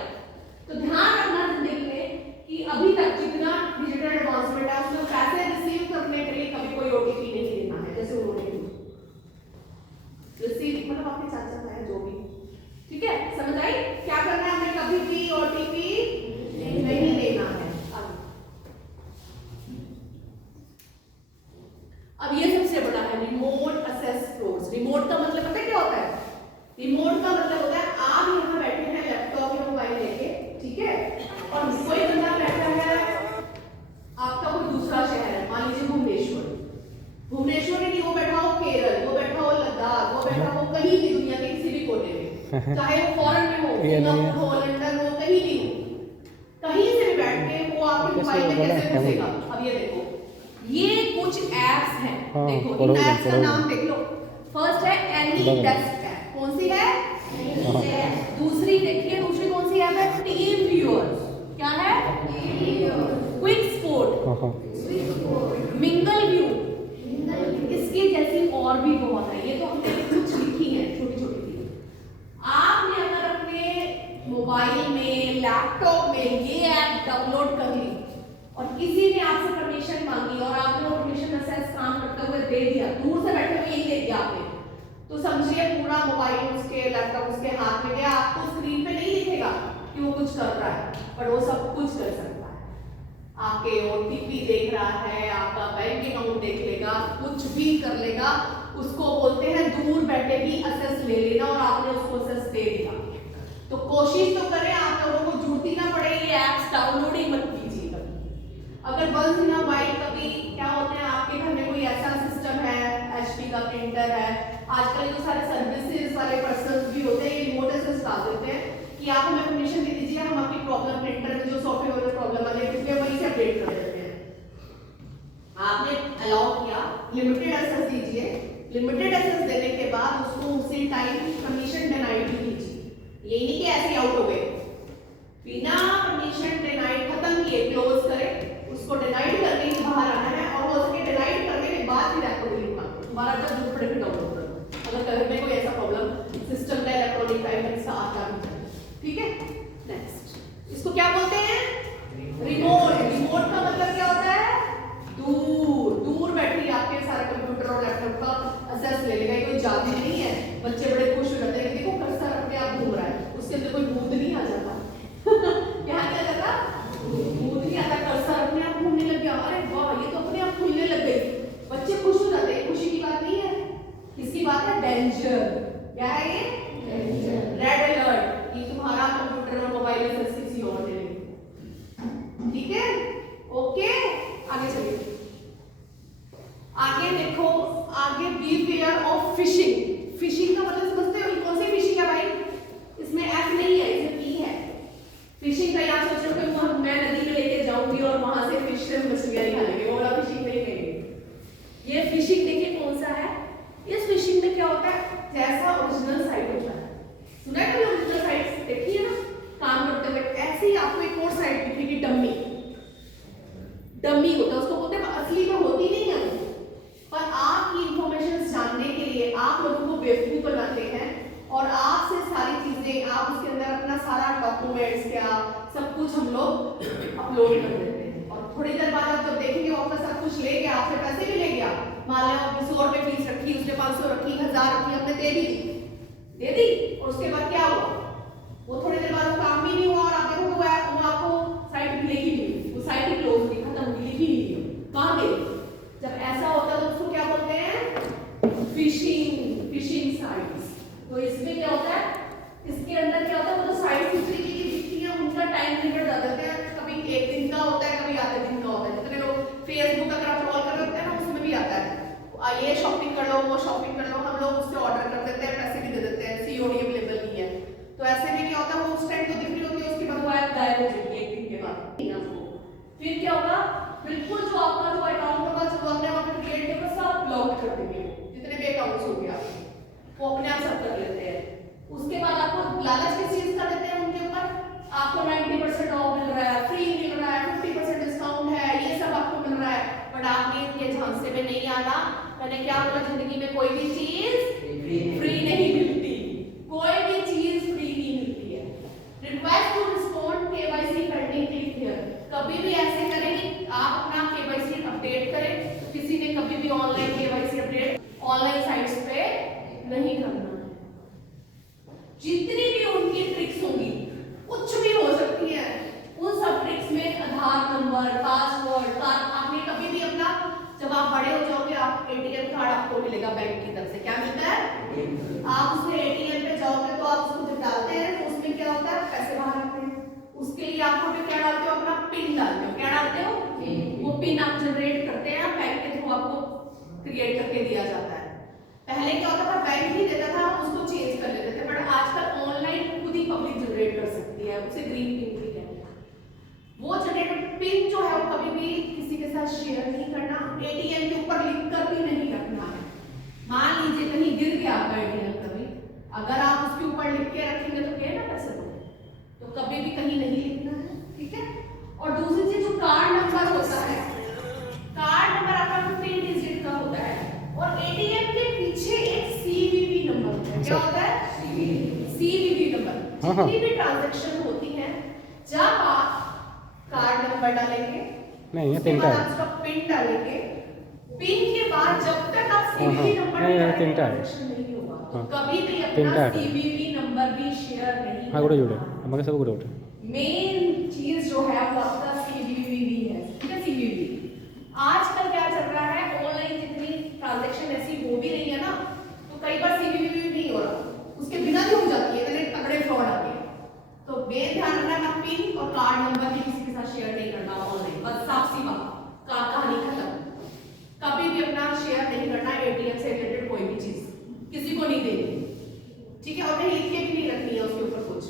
तो ध्यान रखना जिंदगी में कि अभी तक जितना डिजिटल एडवांसमेंट है उसमें पैसे रिसीव करने के लिए कभी कोई ओटीपी नहीं देना है, जैसे उन्होंने रिसीव मतलब आपके चाचा का है जो भी। ठीक है, समझ आई क्या करना है, हमें कभी भी ओटीपी नहीं देना है। अब ये सबसे बड़ा है रिमोट असेस फ्रॉड्स। रिमोट का मतलब पता है क्या होता है? रिमोट का मतलब होता है आप यहाँ बैठे हैं लैपटॉप या मोबाइल लेके, ठीक है, और कोई बंदा बैठा है आपका कोई दूसरा शहर है, मान लीजिए भुवनेश्वर नहीं, वो बैठा हो केरल, वो बैठा हो लद्दाख, वो बैठा हो कहीं भी दुनिया के किसी भी कोने में, चाहे वो फॉरेन में हो, सिंगापुर हो, लंदन हो, कहीं भी हो, कहीं से भी बैठ के वो आपके मोबाइल में कैसे घुसेगा? अब ये देखो, ये कुछ एप्स हैं, देखो इन एप्स का नाम देख लो। फर्स्ट है एनी डेस्क ऐप, कौन सी है? दूसरी देखिए, दूसरी कौन सी ऐप है? Team viewers. क्या है? क्विक स्पोर्ट, मिंगल व्यू, इसके जैसी और भी बहुत है, ये तो हमने कुछ लिखी है छोटी छोटी चीजें। आपने अगर अपने मोबाइल में, लैपटॉप में ये ऐप डाउनलोड कर ली और किसी ने आपसे परमिशन मांगी और आपने वो परमिशन असेस काम करते हुए दे दिया, दूर से बैठे हुए ही दे दिया आपने, तो समझिए पूरा मोबाइल उसके, लैपटॉप उसके हाथ में गया। आपको स्क्रीन पे नहीं दिखेगा कि वो कुछ कर रहा है, पर वो सब कुछ कर सकता है। आपके ओटीपी देख रहा है, आपका बैंक अकाउंट देख लेगा, कुछ भी कर लेगा। उसको बोलते हैं दूर बैठे भी असेस ले लेना और आपने उसको असेस दे दिया। तो कोशिश तो करें आप लोगों को जरूरत ही ना पड़े ये ऐप्स डाउनलोड ही मत कीजिए कभी। अगर वंस इन अ वाइल कभी क्या होता है आपके घर में कोई ऐसा सिस्टम है, एचपी का प्रिंटर है, आजकल जो सारे सर्विसेज वाले पर्सन भी होते हैं ये रिमोट एसेस डाल देते हैं कि आप हमें परमिशन दे दीजिए, हम आपकी प्रॉब्लम प्रिंटर में जो सॉफ्टवेयर वाले प्रॉब्लम आ जाए उसमें वहीं से अपडेट कर देते हैं। आपने अलाउ किया, लिमिटेड एक्सेस दीजिए, लिमिटेड एक्सेस देने के बाद उसको उसी टाइम परमिशन डिनाइड भी कीजिए। ये नहीं कि ऐसे आउट हो गए, बिना परमिशन डिनाइड खत्म किए क्लोज करें, उसको डिनाइड करके ही बाहर आना है और हो सके डिनाइड करने के बाद फिर आपको डिलीट करना है। तुम्हारा जब जरूरत पड़े फिर डाउनलोड करना अगर घर में कोई ऐसा प्रॉब्लम सिस्टम का इलेक्ट्रॉनिक फाइल से आता है। ठीक है, नेक्स्ट इसको क्या बोलते हैं? रिमोट। रिमोट का मतलब क्या होता है? दूर दूर बैठी आपके सारे कंप्यूटर और लैपटॉप का एक्सेस ले लेगा। कोई जादू नहीं है, बच्चे बड़े खुश हो जाते हैं देखो कर्सर अपने आप घूम रहा है, उसके अंदर कोई बूंद नहीं आ जाता क्या नहीं आ जाता? बूंद नहीं आता, कर्सर अपने आप घूमने लग गया, अरे वाह ये तो अपने आप खुलने लग गई, बच्चे खुश हो जाते हैं। खुशी की बात नहीं है, किसकी बात है? डेंजर। क्या है ये? डेंजर, रेड अलर्ट कि तुम्हारा कंप्यूटर और मोबाइल एक्सेस किसी और ने ले। ठीक है, ओके, आगे चलिए। आगे देखो, आगे बीवेयर ऑफ फिशिंग। फिशिंग का मतलब समझते हो? कौन सी फिशिंग है भाई? इसमें एफ नहीं है, इसमें पी है। फिशिंग का याद सोच रहे हो कि मैं नदी में लेके जाऊंगी और वहां से फिश से मछलियां निकालेंगे, वो वाला फिशिंग नहीं कहेंगे। ये फिशिंग देखिए कौन सा है? इस फिशिंग में क्या होता है? जैसा ओरिजिनल साइट होता है, सुना है कभी ओरिजिनल साइट देखी है ना काम करते हुए, ऐसे ही आपको एक और साइट दिखेगी डमी। डमी होता है, उसको बोलते हैं असली में होती नहीं है, पर आपकी इंफॉर्मेशन जानने के लिए आप लोगों को बेवकूफ बनाते हैं और आपसे सारी चीजें आप उसके अंदर अपना सारा डॉक्यूमेंट्स क्या सब कुछ हम लोग अपलोड कर देते हैं और थोड़ी देर बाद आप जब देखेंगे वो आपका सब कुछ ले गया, आपसे पैसे भी ले गया। मान लो आपने 100 रुपए फीस रखी, उसने 500 रखी, 1000 रखी, आपने दे दी और उसके बाद क्या हुआ? वो थोड़ी देर बाद वो काम भी नहीं हुआ और आप देखोगे वो आपको साइट भी लिखी नहीं, वो साइट ही क्लोज हुई, खत्म हुई, लिखी नहीं, कहां गई? जब ऐसा होता है तो उसको क्या बोलते हैं? Fishing sites. तो इसमें क्या होता है? इसके अंदर क्या होता है? वो जो साइट्स इस तरीके की दिखती है उनका टाइम लिमिट ज्यादा होता है, कभी 1 दिन का होता है, कभी आधे दिन का होता है। जितने लोग फेसबुक अगर आप स्क्रॉल कर रहे हैं ना उसमें भी आता है ये शॉपिंग कर लो, वो शॉपिंग कर लो, हम लोग उससे ऑर्डर कर देते हैं, पैसे भी दे देते हैं, सीओडी अवेलेबल नहीं है। तो ऐसे में क्या होता है? वो उस टाइम तो दिख रही होती है, उसके बाद वो ऐप गायब हो जाएगी 1 दिन के बाद। फिर क्या होगा? बिल्कुल जो आपका जो अकाउंट होगा जो आपने वहां पे क्रिएट किया सब ब्लॉक कर देंगे, जितने भी अकाउंट्स होंगे आपके वो अपने आप सब कर लेते हैं। उसके बाद आपको लालच किस चीज का देते हैं? उनके ऊपर आपको 90% ऑफ मिल रहा है, फ्री मिल रहा है, 50% डिस्काउंट है, ये सब आपको मिल रहा है, बट आपने इनके झांसे में नहीं आना। मैंने क्या बोला? जिंदगी में कोई भी चीज फ्री नहीं मिलती, कोई भी चीज फ्री नहीं मिलती है। Request to respond KYC pending, click here. कभी भी ऐसे करें आप अपना केवाईसी अपडेट करें तो किसी ने कभी भी online KYC update online sites पे नहीं करना। जितनी भी उनकी ट्रिक्स होंगी, कुछ भी हो सकती है, उन सब ट्रिक्स में आधार नंबर, पासवर्ड, आपने कभी भी अपना, जब आप बड़े हो जाओगे आप एटीएम कार्ड आपको मिलेगा बैंक की तरफ से, क्या मिलता है? आप उससे एटीएम पे जाओगे तो आप उसको जब डालते हैं तो उसमें क्या होता है? पैसे बाहर आते हैं। उसके लिए आप क्या डालते हो? अपना पिन डालते हो। क्या डालते हो? वो पिन आप जनरेट करते हैं, बैंक के थ्रू आपको क्रिएट करके दिया जाता है। पहले क्या होता था? बैंक ही देता था, हम उसको चेंज कर लेते थे, बट आजकल ऑनलाइन खुद ही पब्लिक जनरेट कर सकती है, उसे ग्रीन पिन भी कहते हैं। वो जनरेटेड पिन जो है वो कभी भी किसी के साथ शेयर नहीं करना, एटीएम के ऊपर लिख कर भी नहीं रखना है। मान लीजिए कहीं गिर गया आपका एटीएम कभी, अगर आप उसके ऊपर लिख के रखेंगे तो क्या ना पैसे तो कभी भी कहीं नहीं लिखना है। ठीक है, और दूसरी चीज जो कार्ड नंबर होता है, कार्ड नंबर आपका 15 डिजिट का होता है और एटीएम के पीछे एक सीवीवी नंबर होता है। क्या होता है? CVV number. जितनी भी ट्रांजैक्शन होती है, जब आप कार्ड नंबर डालेंगे नहीं ये तीनटा है, उसका पिन डालेंगे, पिन के बाद जब तक आप सीवीवी नंबर नहीं होगा तो कभी भी अपना सीवीवी नंबर भी शेयर नहीं करना। मेन चीज जो है वो आपका सीवीवी है। ठीक है, सीवीवी। आजकल क्या चल रहा है? ऑनलाइन जितनी ट्रांजैक्शन ऐसी हो भी रही है ना, तो कई बार सीवीवी भी को नहीं देनी, ठीक है, और कहीं लिख के भी नहीं रखनी है उसके ऊपर कुछ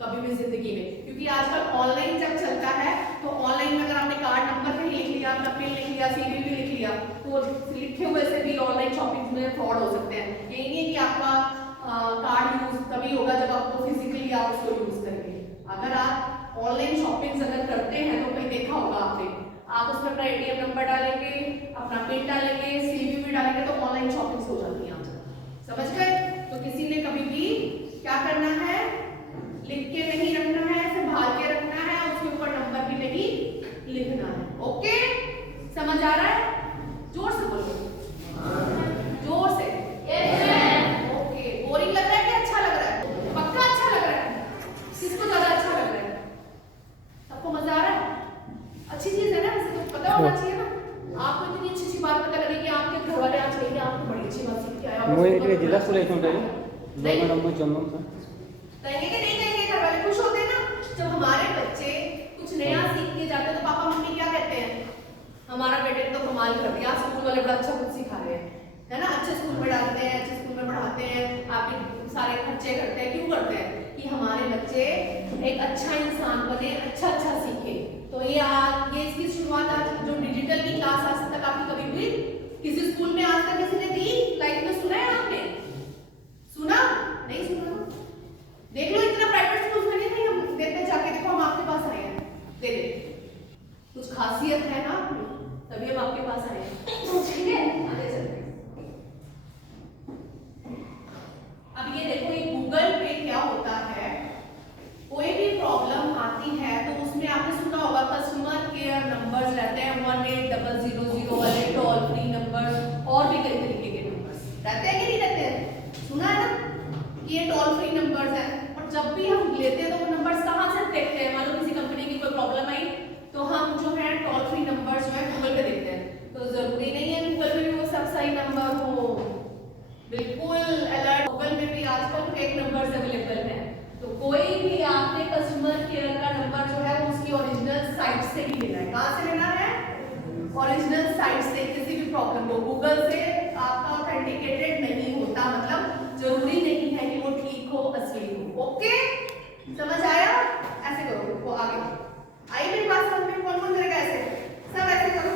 कभी भी जिंदगी में, क्योंकि आजकल ऑनलाइन जब चलता है तो ऑनलाइन में अगर आपने कार्ड नंबर कहीं लिख लिया, अपना पिन लिख लिया, सीवीवी लिख लिया, तो लिखे हुए से भी ऑनलाइन शॉपिंग में फ्रॉड हो सकते हैं। ये नहीं है कि आपका कार्ड यूज तभी होगा जब आपको फिजिकली आप उसको यूज करेंगे। अगर आप ऑनलाइन शॉपिंग अगर करते हैं तो कहीं देखा होगा आपने, आप उसमें अपना एटीएम नंबर डालेंगे, अपना पिन डालेंगे, सीवीवी डालेंगे तो ऑनलाइन शॉपिंग हो जाती है आप समझ गए। तो किसी ने कभी भी क्या करना है, लिख के नहीं रखना है, संभाल के रखना है, उसके ऊपर नंबर भी नहीं लिखना है। ओके, समझ आ रहा है? जोर से बोलो, जोर से। ओके, बोरिंग लग रहा है कि अच्छा लग रहा है? पक्का अच्छा लग रहा है? किसको ज्यादा अच्छा लग रहा है? सबको मजा आ रहा है? अच्छी चीज है ना, वैसे तो पता होना चाहिए ना। आपको इतनी अच्छी अच्छी बात पता लगी कि आपके घर वाले आज कहेंगे आपको बड़ी अच्छी बात सीख के आया। जिला कहेंगे कि नहीं कहेंगे, घर वाले खुश होते हैं ना जब हमारे बच्चे कुछ नया सीख के जाते हैं। तो पापा मम्मी क्या कहते हैं, हमारा बेटे ने तो कमाल कर दिया, स्कूल वाले बड़ा अच्छा कुछ सिखा रहे हैं, है ना, अच्छे स्कूल में डालते हैं, अच्छे स्कूल में पढ़ाते हैं, आपके सारे खर्चे करते हैं। क्यों करते हैं? कि हमारे बच्चे एक अच्छा इंसान बने, अच्छा सीखे। तो ये इसकी शुरुआत आज जो डिजिटल की क्लास आज तक आपकी कभी भी किसी स्कूल में आज तक किसी ने दी लाइफ में? सुना है आपने? सुना नहीं? सुना देख लो, इतना प्राइवेट स्कूल में नहीं हम देते, जाके देखो हम आपके पास आए हैं, दे दे कुछ खासियत है ना तभी हम आपके पास आए हैं। ठीक है, आगे चलते हैं। अब ये देखो, ये गूगल पे क्या होता है, कोई भी प्रॉब्लम आती है तो उसमें आपने सुना होगा कस्टमर केयर नंबर्स रहते हैं, 1800 वाले टोल फ्री नंबर, और भी कई तरीके के नंबर्स रहते हैं कि नहीं रहते हैं? सुना है ना कि ये टोल फ्री नंबर्स हैं। और जब भी हम लेते हैं तो वो नंबर्स कहाँ से देखते हैं? मान लो किसी कंपनी की कोई प्रॉब्लम आई तो हम जो है टोल फ्री नंबर्स जो है गूगल पे देखते हैं। तो जरूरी नहीं है गूगल पे भी वो सब सही नंबर हो, बिल्कुल अलर्ट। गूगल में भी आजकल फेक नंबर्स अवेलेबल हैं, तो कोई भी आपने कस्टमर केयर का नंबर जो है वो उसकी ओरिजिनल साइट से ही लेना है। कहाँ से लेना है? ओरिजिनल साइट से। किसी भी प्रॉब्लम को गूगल से आपका ऑथेंटिकेटेड नहीं होता, मतलब जरूरी नहीं है कि वो ठीक हो, असली हो। ओके, समझ आया? ऐसे करो, वो आगे आई मेरी बात समझ में? कौन कौन करेगा ऐसे? सब ऐसे करो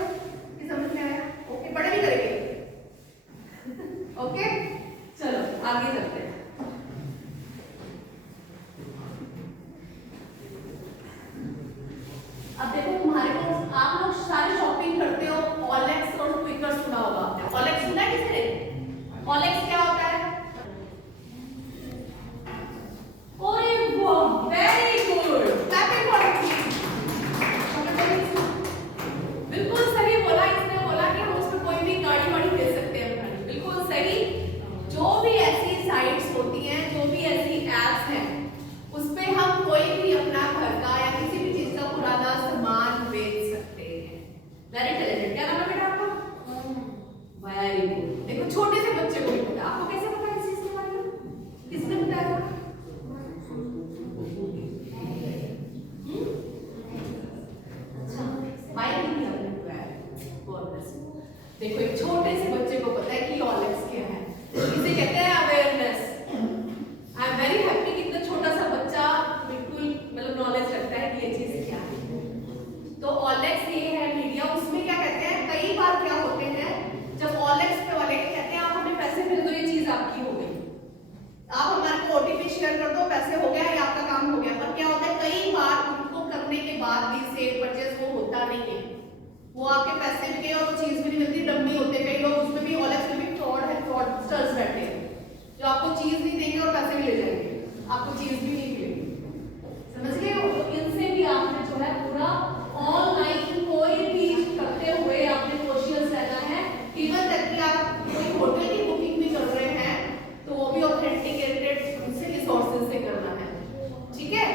कि समझ में आया। ओके, बड़े भी करेंगे। ओके, चलो आगे चलते हैं। अब देखो, तुम्हारे को आप लोग सारे शॉपिंग करते हो, OLX और क्विकर सुना होगा आपने। OLX सुना है किसी ने? OLX क्या होता है? Very good, clapping for it. बिल्कुल सही बोला इसने, बोला कि हम उसमें कोई भी गाड़ी वाड़ी ले सकते हैं। बिल्कुल सही। जो भी ऐसी साइट्स होती हैं, जो भी ऐसी एप्स हैं, उस पे हम कोई भी अपना घर का या किसी भी चीज का पुराना सामान बेच सकते हैं। Very talented. क्या नाम है बेटा आपका? Very good. देखो, छोटे से बच्चे को भी पता। आपको कैसे पता है इस चीज के बारे में? किसने बताया? देखो, एक छोटे से बच्चे को पता है कि OLX क्या है। इसे कहते हैं awareness. I am very happy कि इतना छोटा सा बच्चा बिल्कुल मतलब नॉलेज रखता है कि ये चीज क्या है। तो OLX ये है मीडिया, उसमें क्या कहते हैं, कई बार क्या होते हैं जब OLX पे वाले कहते हैं आप हमें पैसे भेज दो, ये चीज आपकी हो गई, आप हमारे को OTP शेयर कर दो, पैसे हो गया, ये आपका काम हो गया। पर क्या होता है, कई बार उनको करने के बाद भी सेल परचेज वो होता नहीं है, वो आपके पैसे भी गए और वो चीज भी नहीं मिलती, डम्मी होते कई लोग। उसमें भी OLX में भी फ्रॉड है, फ्रॉडस्टर्स बैठे हैं जो आपको चीज नहीं देंगे और पैसे भी ले जाएंगे, आपको चीज भी नहीं मिलेगी। समझ गए हो? तो इनसे भी आपने जो है पूरा ऑनलाइन कोई भी करते हुए आपने कॉशियस रहना है। इवन तक कि आप कोई होटल की बुकिंग भी कर रहे हैं तो वो भी ऑथेंटिकेटेड उनसे ही सोर्सेज से करना है। ठीक है,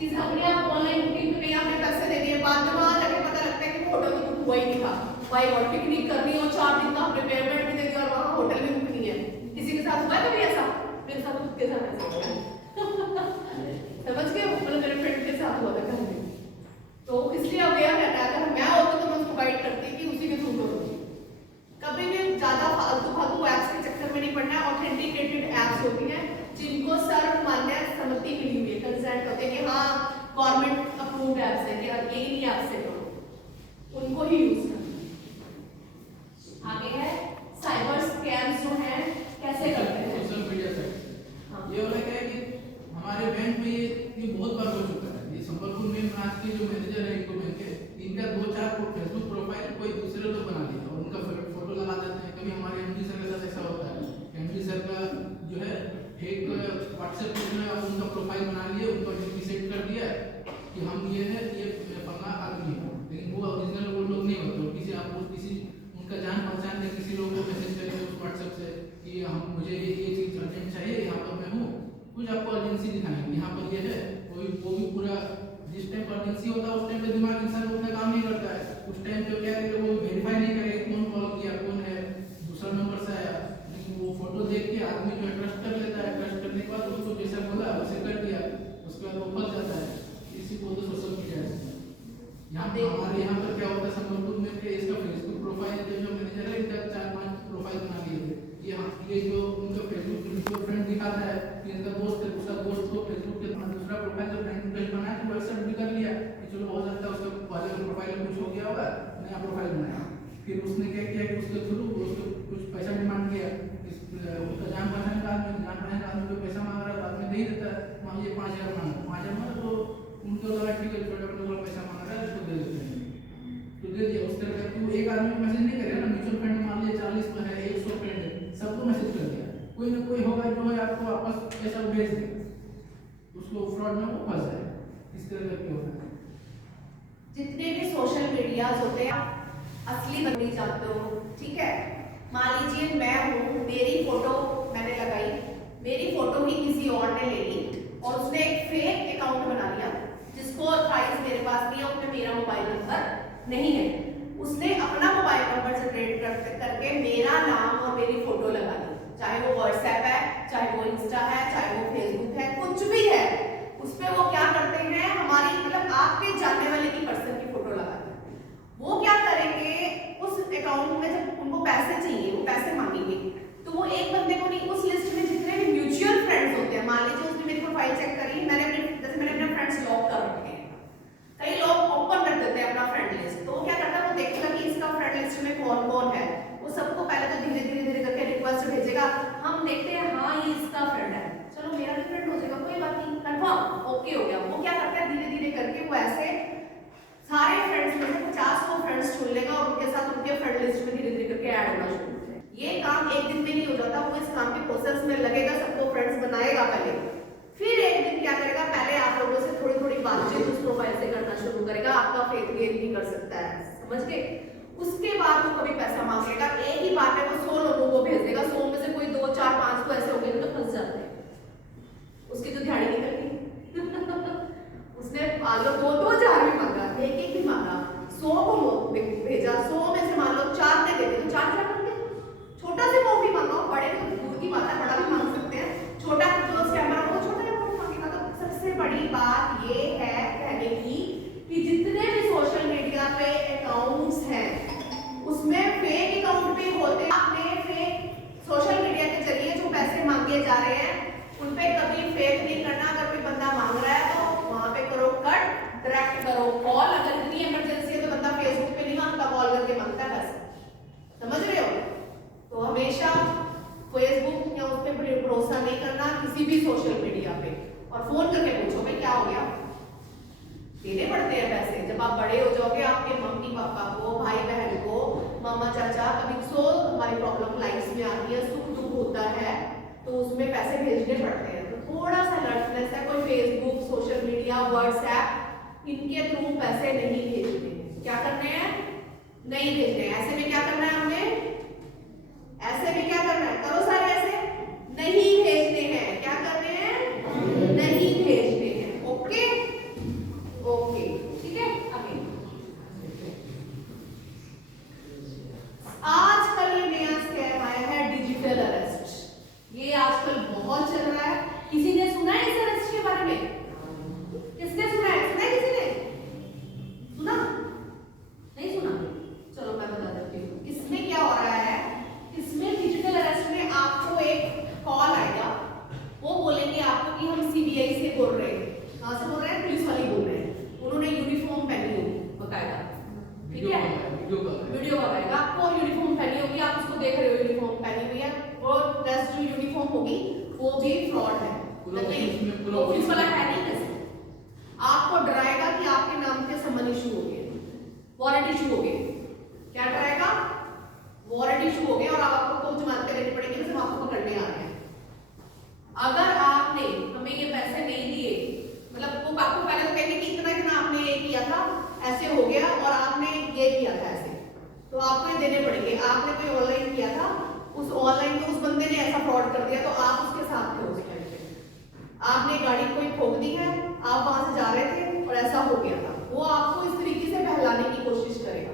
किसी अपने आप ऑनलाइन बुकिंग पे आपने पैसे दे दिए, बाद में वहां जाके पता लगता है कि होटल में हुआ ही नहीं था। भाई और पिकनिक करनी हो 4 दिन का, आपने पेमेंट भी दे दिया और वहां होटल में बुक नहीं है। किसी के साथ हुआ है कभी ऐसा? मेरे साथ खुद के साथ ऐसा हुआ है। वही यूज करना है। आगे है साइबर स्कैम्स जो हैं कैसे करते हैं। सोशल मीडिया से हाँ। ये हो रहा है कि हमारे बैंक में ये बहुत बार हो चुका है। ये संबलपुर में ब्रांच के जो मैनेजर है इनको बैंक के, इनका 2-4 फेसबुक प्रोफाइल कोई दूसरे लोग बना लिया और उनका फोटो लगा देते हैं। कभी हमारे एमडी सर के साथ ऐसा होता है, एमडी सर का जो है फेक व्हाट्सएप में उनका प्रोफाइल बना लिए, उनको डीपी सेट कर दिया कि हम ये है, ये फलाना आदमी है, लेकिन वो ओरिजिनल वो लोग नहीं होते। किसी आपको किसी उनका जान पहचान के किसी लोग को मैसेज करेंगे उस व्हाट्सएप से कि हम मुझे ये चीज़ अर्जेंट चाहिए, यहाँ पर मैं हूँ, कुछ आपको अर्जेंसी दिखाएंगे, यहाँ पर ये है, कोई वो भी पूरा जिस टाइम अर्जेंसी होता है उस टाइम पे दिमाग इंसान उतना काम नहीं करता है। उस टाइम पे क्या है कि वो वेरीफाई नहीं करेगा कौन कॉल किया, कौन है, दूसरा नंबर से आया, लेकिन वो फोटो देख के आदमी जो ट्रस्ट कर लेता है, ट्रस्ट करने के बाद उसको जैसा बोला वैसे कर दिया, उसके बाद वो फंस जाता है। इसी को तो सोशल मीडिया है। यहाँ पे हमारे यहाँ पर क्या होता है संबलपुर में कि इसका फेसबुक प्रोफाइल जो मैनेजर है इनका 4-5 प्रोफाइल बना लिए थे। ये जो उनका फेसबुक जो फ्रेंड दिखाता है कि इनका दोस्त है, दूसरा दोस्त को फेसबुक के दूसरा प्रोफाइल जो फ्रेंड रिक्वेस्ट बनाया तो वो एक्सेप्ट भी कर लिया कि चलो हो सकता है उसके वाले प्रोफाइल में कुछ हो गया होगा, नया प्रोफाइल बनाया। फिर उसने क्या किया कि उसके थ्रू उसको कुछ पैसा डिमांड किया, उसका जान पहचान का आदमी को पैसा मांग रहा है, बाद में दे देता है। मान लीजिए 5,000 मांगा, 5,000 मांगा तो उनको लगा ठीक है छोटा मोटा पैसा मांग रहा है उसको दे देते हैं, तो दे दिया। उस तरह का तो एक आदमी को मैसेज नहीं करेगा ना, म्यूचुअल फंड मान लीजिए 40 है, 100 फ्रेंड है, सबको मैसेज कर दिया, कोई ना कोई होगा जो है आपको वापस पैसा भेज दे, उसको फ्रॉड में वो फंस जाए। इस तरह का क्या होता है। जितने भी सोशल मीडिया होते हैं असली बनने चाहते हो, ठीक है। मान लीजिए मैं हूँ, मेरी फोटो मैंने लगाई, मेरी फोटो ही किसी और ने ले ली और उसने एक फेक अकाउंट बना लिया जिसको प्राइस मेरे पास नहीं है, उसमें मेरा मोबाइल नंबर नहीं है, उसने अपना मोबाइल नंबर जनरेट करके मेरा नाम और मेरी फोटो लगा दी, चाहे वो व्हाट्सएप है, चाहे वो इंस्टा है, चाहे वो फेसबुक है, कुछ भी है, उस पे वो क्या करते हैं हमारी मतलब आपके जानने वाले की पर्सन की फोटो लगाते हैं। वो क्या करेंगे उस अकाउंट में जब उनको पैसे चाहिए, वो पैसे मांगेंगे तो वो एक बंदे को नहीं, उस लिस्ट में जितने भी म्यूचुअल फ्रेंड्स होते हैं, मान लीजिए उसने मेरी प्रोफाइल चेक करी, मैंने अपने फ्रेंड्स लॉक कर रखे हैं, कई लोग ओपन कर देते हैं अपना फ्रेंड लिस्ट, तो वो क्या करता है वो देखेगा कि इसका फ्रेंड लिस्ट में कौन कौन है, वो सबको पहले तो धीरे धीरे करके रिक्वेस्ट भेजेगा, हम देखते हैं हाँ ये इसका फ्रेंड है, चलो मेरा भी फ्रेंड हो जाएगा, कोई बात नहीं, कंफर्म ओके हो गया। वो क्या करता है धीरे धीरे करके वो ऐसे सारे फ्रेंड्स में से 50 को फ्रेंड्स चुन लेगा और उनके साथ उनके फ्रेंड लिस्ट में धीरे धीरे करके ऐड होना शुरू हो जाए। ये काम एक दिन में नहीं हो जाता, वो इस काम के प्रोसेस में लगेगा, सबको फ्रेंड्स बनाएगा पहले, फिर एक दिन क्या करेगा पहले आप लोगों से थोड़ी थोड़ी बातचीत उस प्रोफाइल से करना शुरू करेगा, आपका फेथ गेन भी कर सकता है, समझ गए। उसके बाद वो कभी पैसा मांगेगा, एक ही बात है वो 100 लोगों को भेज देगा, 100 में से कोई 2, 4, 5 तो ऐसे हो गए तो फंस जाते हैं, उसकी तो ध्यान ही नहीं करती उसने मान लो 2-4 भी मांगा, एक भी मांगा, 100 को भेजा, 100 में से मान लो 4 दे देते तो 4 क्या करते, छोटा से अमाउंट भी मांगा, बड़े तो दूर की बात है, बड़ा भी मांग सकते हैं, छोटा जो स्कैमर होगा छोटा अमाउंट मांगेगा। तो सबसे बड़ी बात ये है कहने की कि जितने भी सोशल मीडिया पे अकाउंट्स हैं उसमें फेक अकाउंट भी होते हैं, आपने फेक सोशल मीडिया के जरिए जो पैसे मांगे जा रहे हैं उन पे कभी फेक नहीं करना। अगर कोई बंदा मांग रहा है तो वहां पे करो कट, डायरेक्ट करो कॉल, अगर इतनी इमरजेंसी है तो बंदा फेसबुक पे नहीं मांगता, कॉल करके मांगता है पैसे, समझ रहे हो। तो हमेशा फेसबुक या उस पे भरोसा नहीं करना किसी भी सोशल मीडिया पे, और फोन करके पूछो भाई क्या हो गया, देने पड़ते हैं पैसे। जब आप बड़े हो जाओगे आपके मम्मी पापा को, भाई बहन को, मामा चाचा, कभी हमारी प्रॉब्लम लाइफ में आती है, सुख दुख होता है तो उसमें पैसे भेजने पड़ते हैं। तो थोड़ा सा अलर्टनेस है, कोई फेसबुक, सोशल मीडिया, व्हाट्सएप इनके थ्रू पैसे नहीं भेजने हैं। क्या करने हैं, नहीं भेजने हैं। ऐसे में क्या करना है हमने, ऐसे में क्या करना है, करो सारे ऐसे, नहीं भेजने हैं। क्या करने हैं, नहीं भेजने हैं। ओके ओके ठीक है। अभी आजकल ये नया स्कैम आया है डिजिटल अरेस्ट, ये आजकल बहुत चल रहा है। किसी ने सुना है इस अरेस्ट के बारे में, किसने सुना है, सुना है किसी ने, सुना नहीं सुना, चलो मैं बता देती हूँ। इसमें क्या हो रहा है, इसमें डिजिटल अरेस्ट में आपको एक कॉल आएगा, वो बोलेंगे आपको कि हम सीबीआई से बोल रहे हैं। कहाँ से बोल रहे हैं, पुलिस वाले बोल रहे हैं, उन्होंने यूनिफॉर्म पहनी होगी बकायदा, ठीक है। देख रहे हो यूनिफॉर्म पहनी हुई है, वो ड्रेस जो यूनिफॉर्म होगी वो भी फ्रॉड है, वो पुलिस वाला है नहीं। कैसे आपको डराएगा कि आपके नाम के समन इशू हो गए, वारंट इशू हो गए, क्या डराएगा, वारंट इशू हो गए और आपको कुछ जमानतें लेनी पड़ेगी, तो आपको पकड़ने आ रहे हैं। अगर आपने हमें ये पैसे नहीं दिए, मतलब वो आपको पहले तो कहेंगे कि इतना इतना आपने ये किया था, ऐसे हो गया और आपने ये किया था ऐसे, तो आपको ये देने पड़ेंगे। आपने कोई ऑनलाइन किया था, उस ऑनलाइन में उस बंदे ने ऐसा फ्रॉड कर दिया, तो आप उसके साथ थे उस टाइम पे, आपने गाड़ी कोई ठोक दी है, आप वहां से जा रहे थे और ऐसा हो गया था, वो आपको इस तरीके से बहलाने की कोशिश करेगा।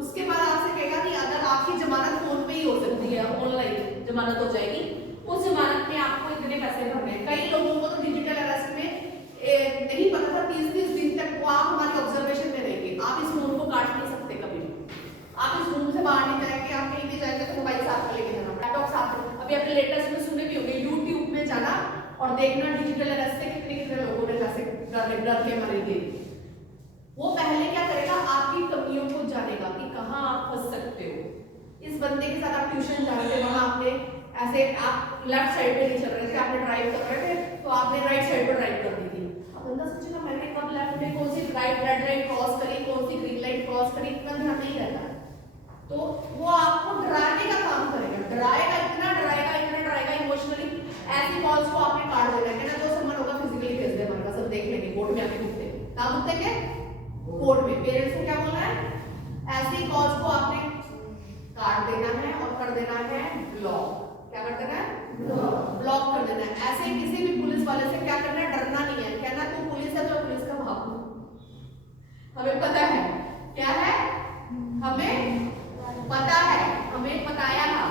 उसके बाद आपसे कहेगा कि अगर आपकी जमानत फोन पे ही हो सकती है, ऑनलाइन जमानत हो जाएगी, उस जमानत में आपको इतने पैसे भरने हैं। कई लोगों को तो डिजिटल अरेस्ट में नहीं पता था, 30-30 दिन तक वो आप हमारे ऑब्जर्वेशन में रहेंगे, आप इस फोन को काट नहीं सकते कभी भी, आप इस रूम से बाहर नहीं जाएंगे, आप कहीं भी जाएंगे तो मोबाइल साथ में लेके जाना, लैपटॉप साथ में। अभी आपने लेटेस्ट में सुने भी होंगे, यूट्यूब में जाना और देखना डिजिटल अरेस्ट से कितने कितने लोगों ने कैसे डर के मरे गए। वो पहले क्या करेगा, आपकी कमियों को जानेगा कि कहाँ आप फंस सकते हो। इस बंदे के साथ आप ट्यूशन जा रहे थे, वहां आपने ऐसे आप लेफ्ट साइड पे नहीं चल रहे थे, आपने ड्राइव कर रहे थे, तो आपने राइट साइड पर ड्राइव कर दी थी। अब बंदा सोचेगा मैंने कब लेफ्ट में कौन सी राइट रेड लाइट क्रॉस करी, कौन सी ग्रीन लाइट क्रॉस करी, इतना ध्यान नहीं रहता, तो वो आपको डराने का काम करेगा, इतना डराएगा इमोशनली। ऐसी कॉल्स को आपने काट देना है ना, जो सम्मान होगा फिजिकली भेज दे, हमारे पास सब देख लेंगे, कोर्ट में आके घूमते कहाँ घूमते कोर्ट में। पेरेंट्स को क्या बोलना है, ऐसी कॉल्स को आपने काट देना है और कर देना है ब्लॉक। क्या कर देना है, ब्लॉक कर देना है। ऐसे किसी भी पुलिस वाले से क्या करना है, डरना नहीं है, कहना तू पुलिस है तो पुलिस का बाप, हमें पता है क्या है, हमें पता है, हमें बताया था,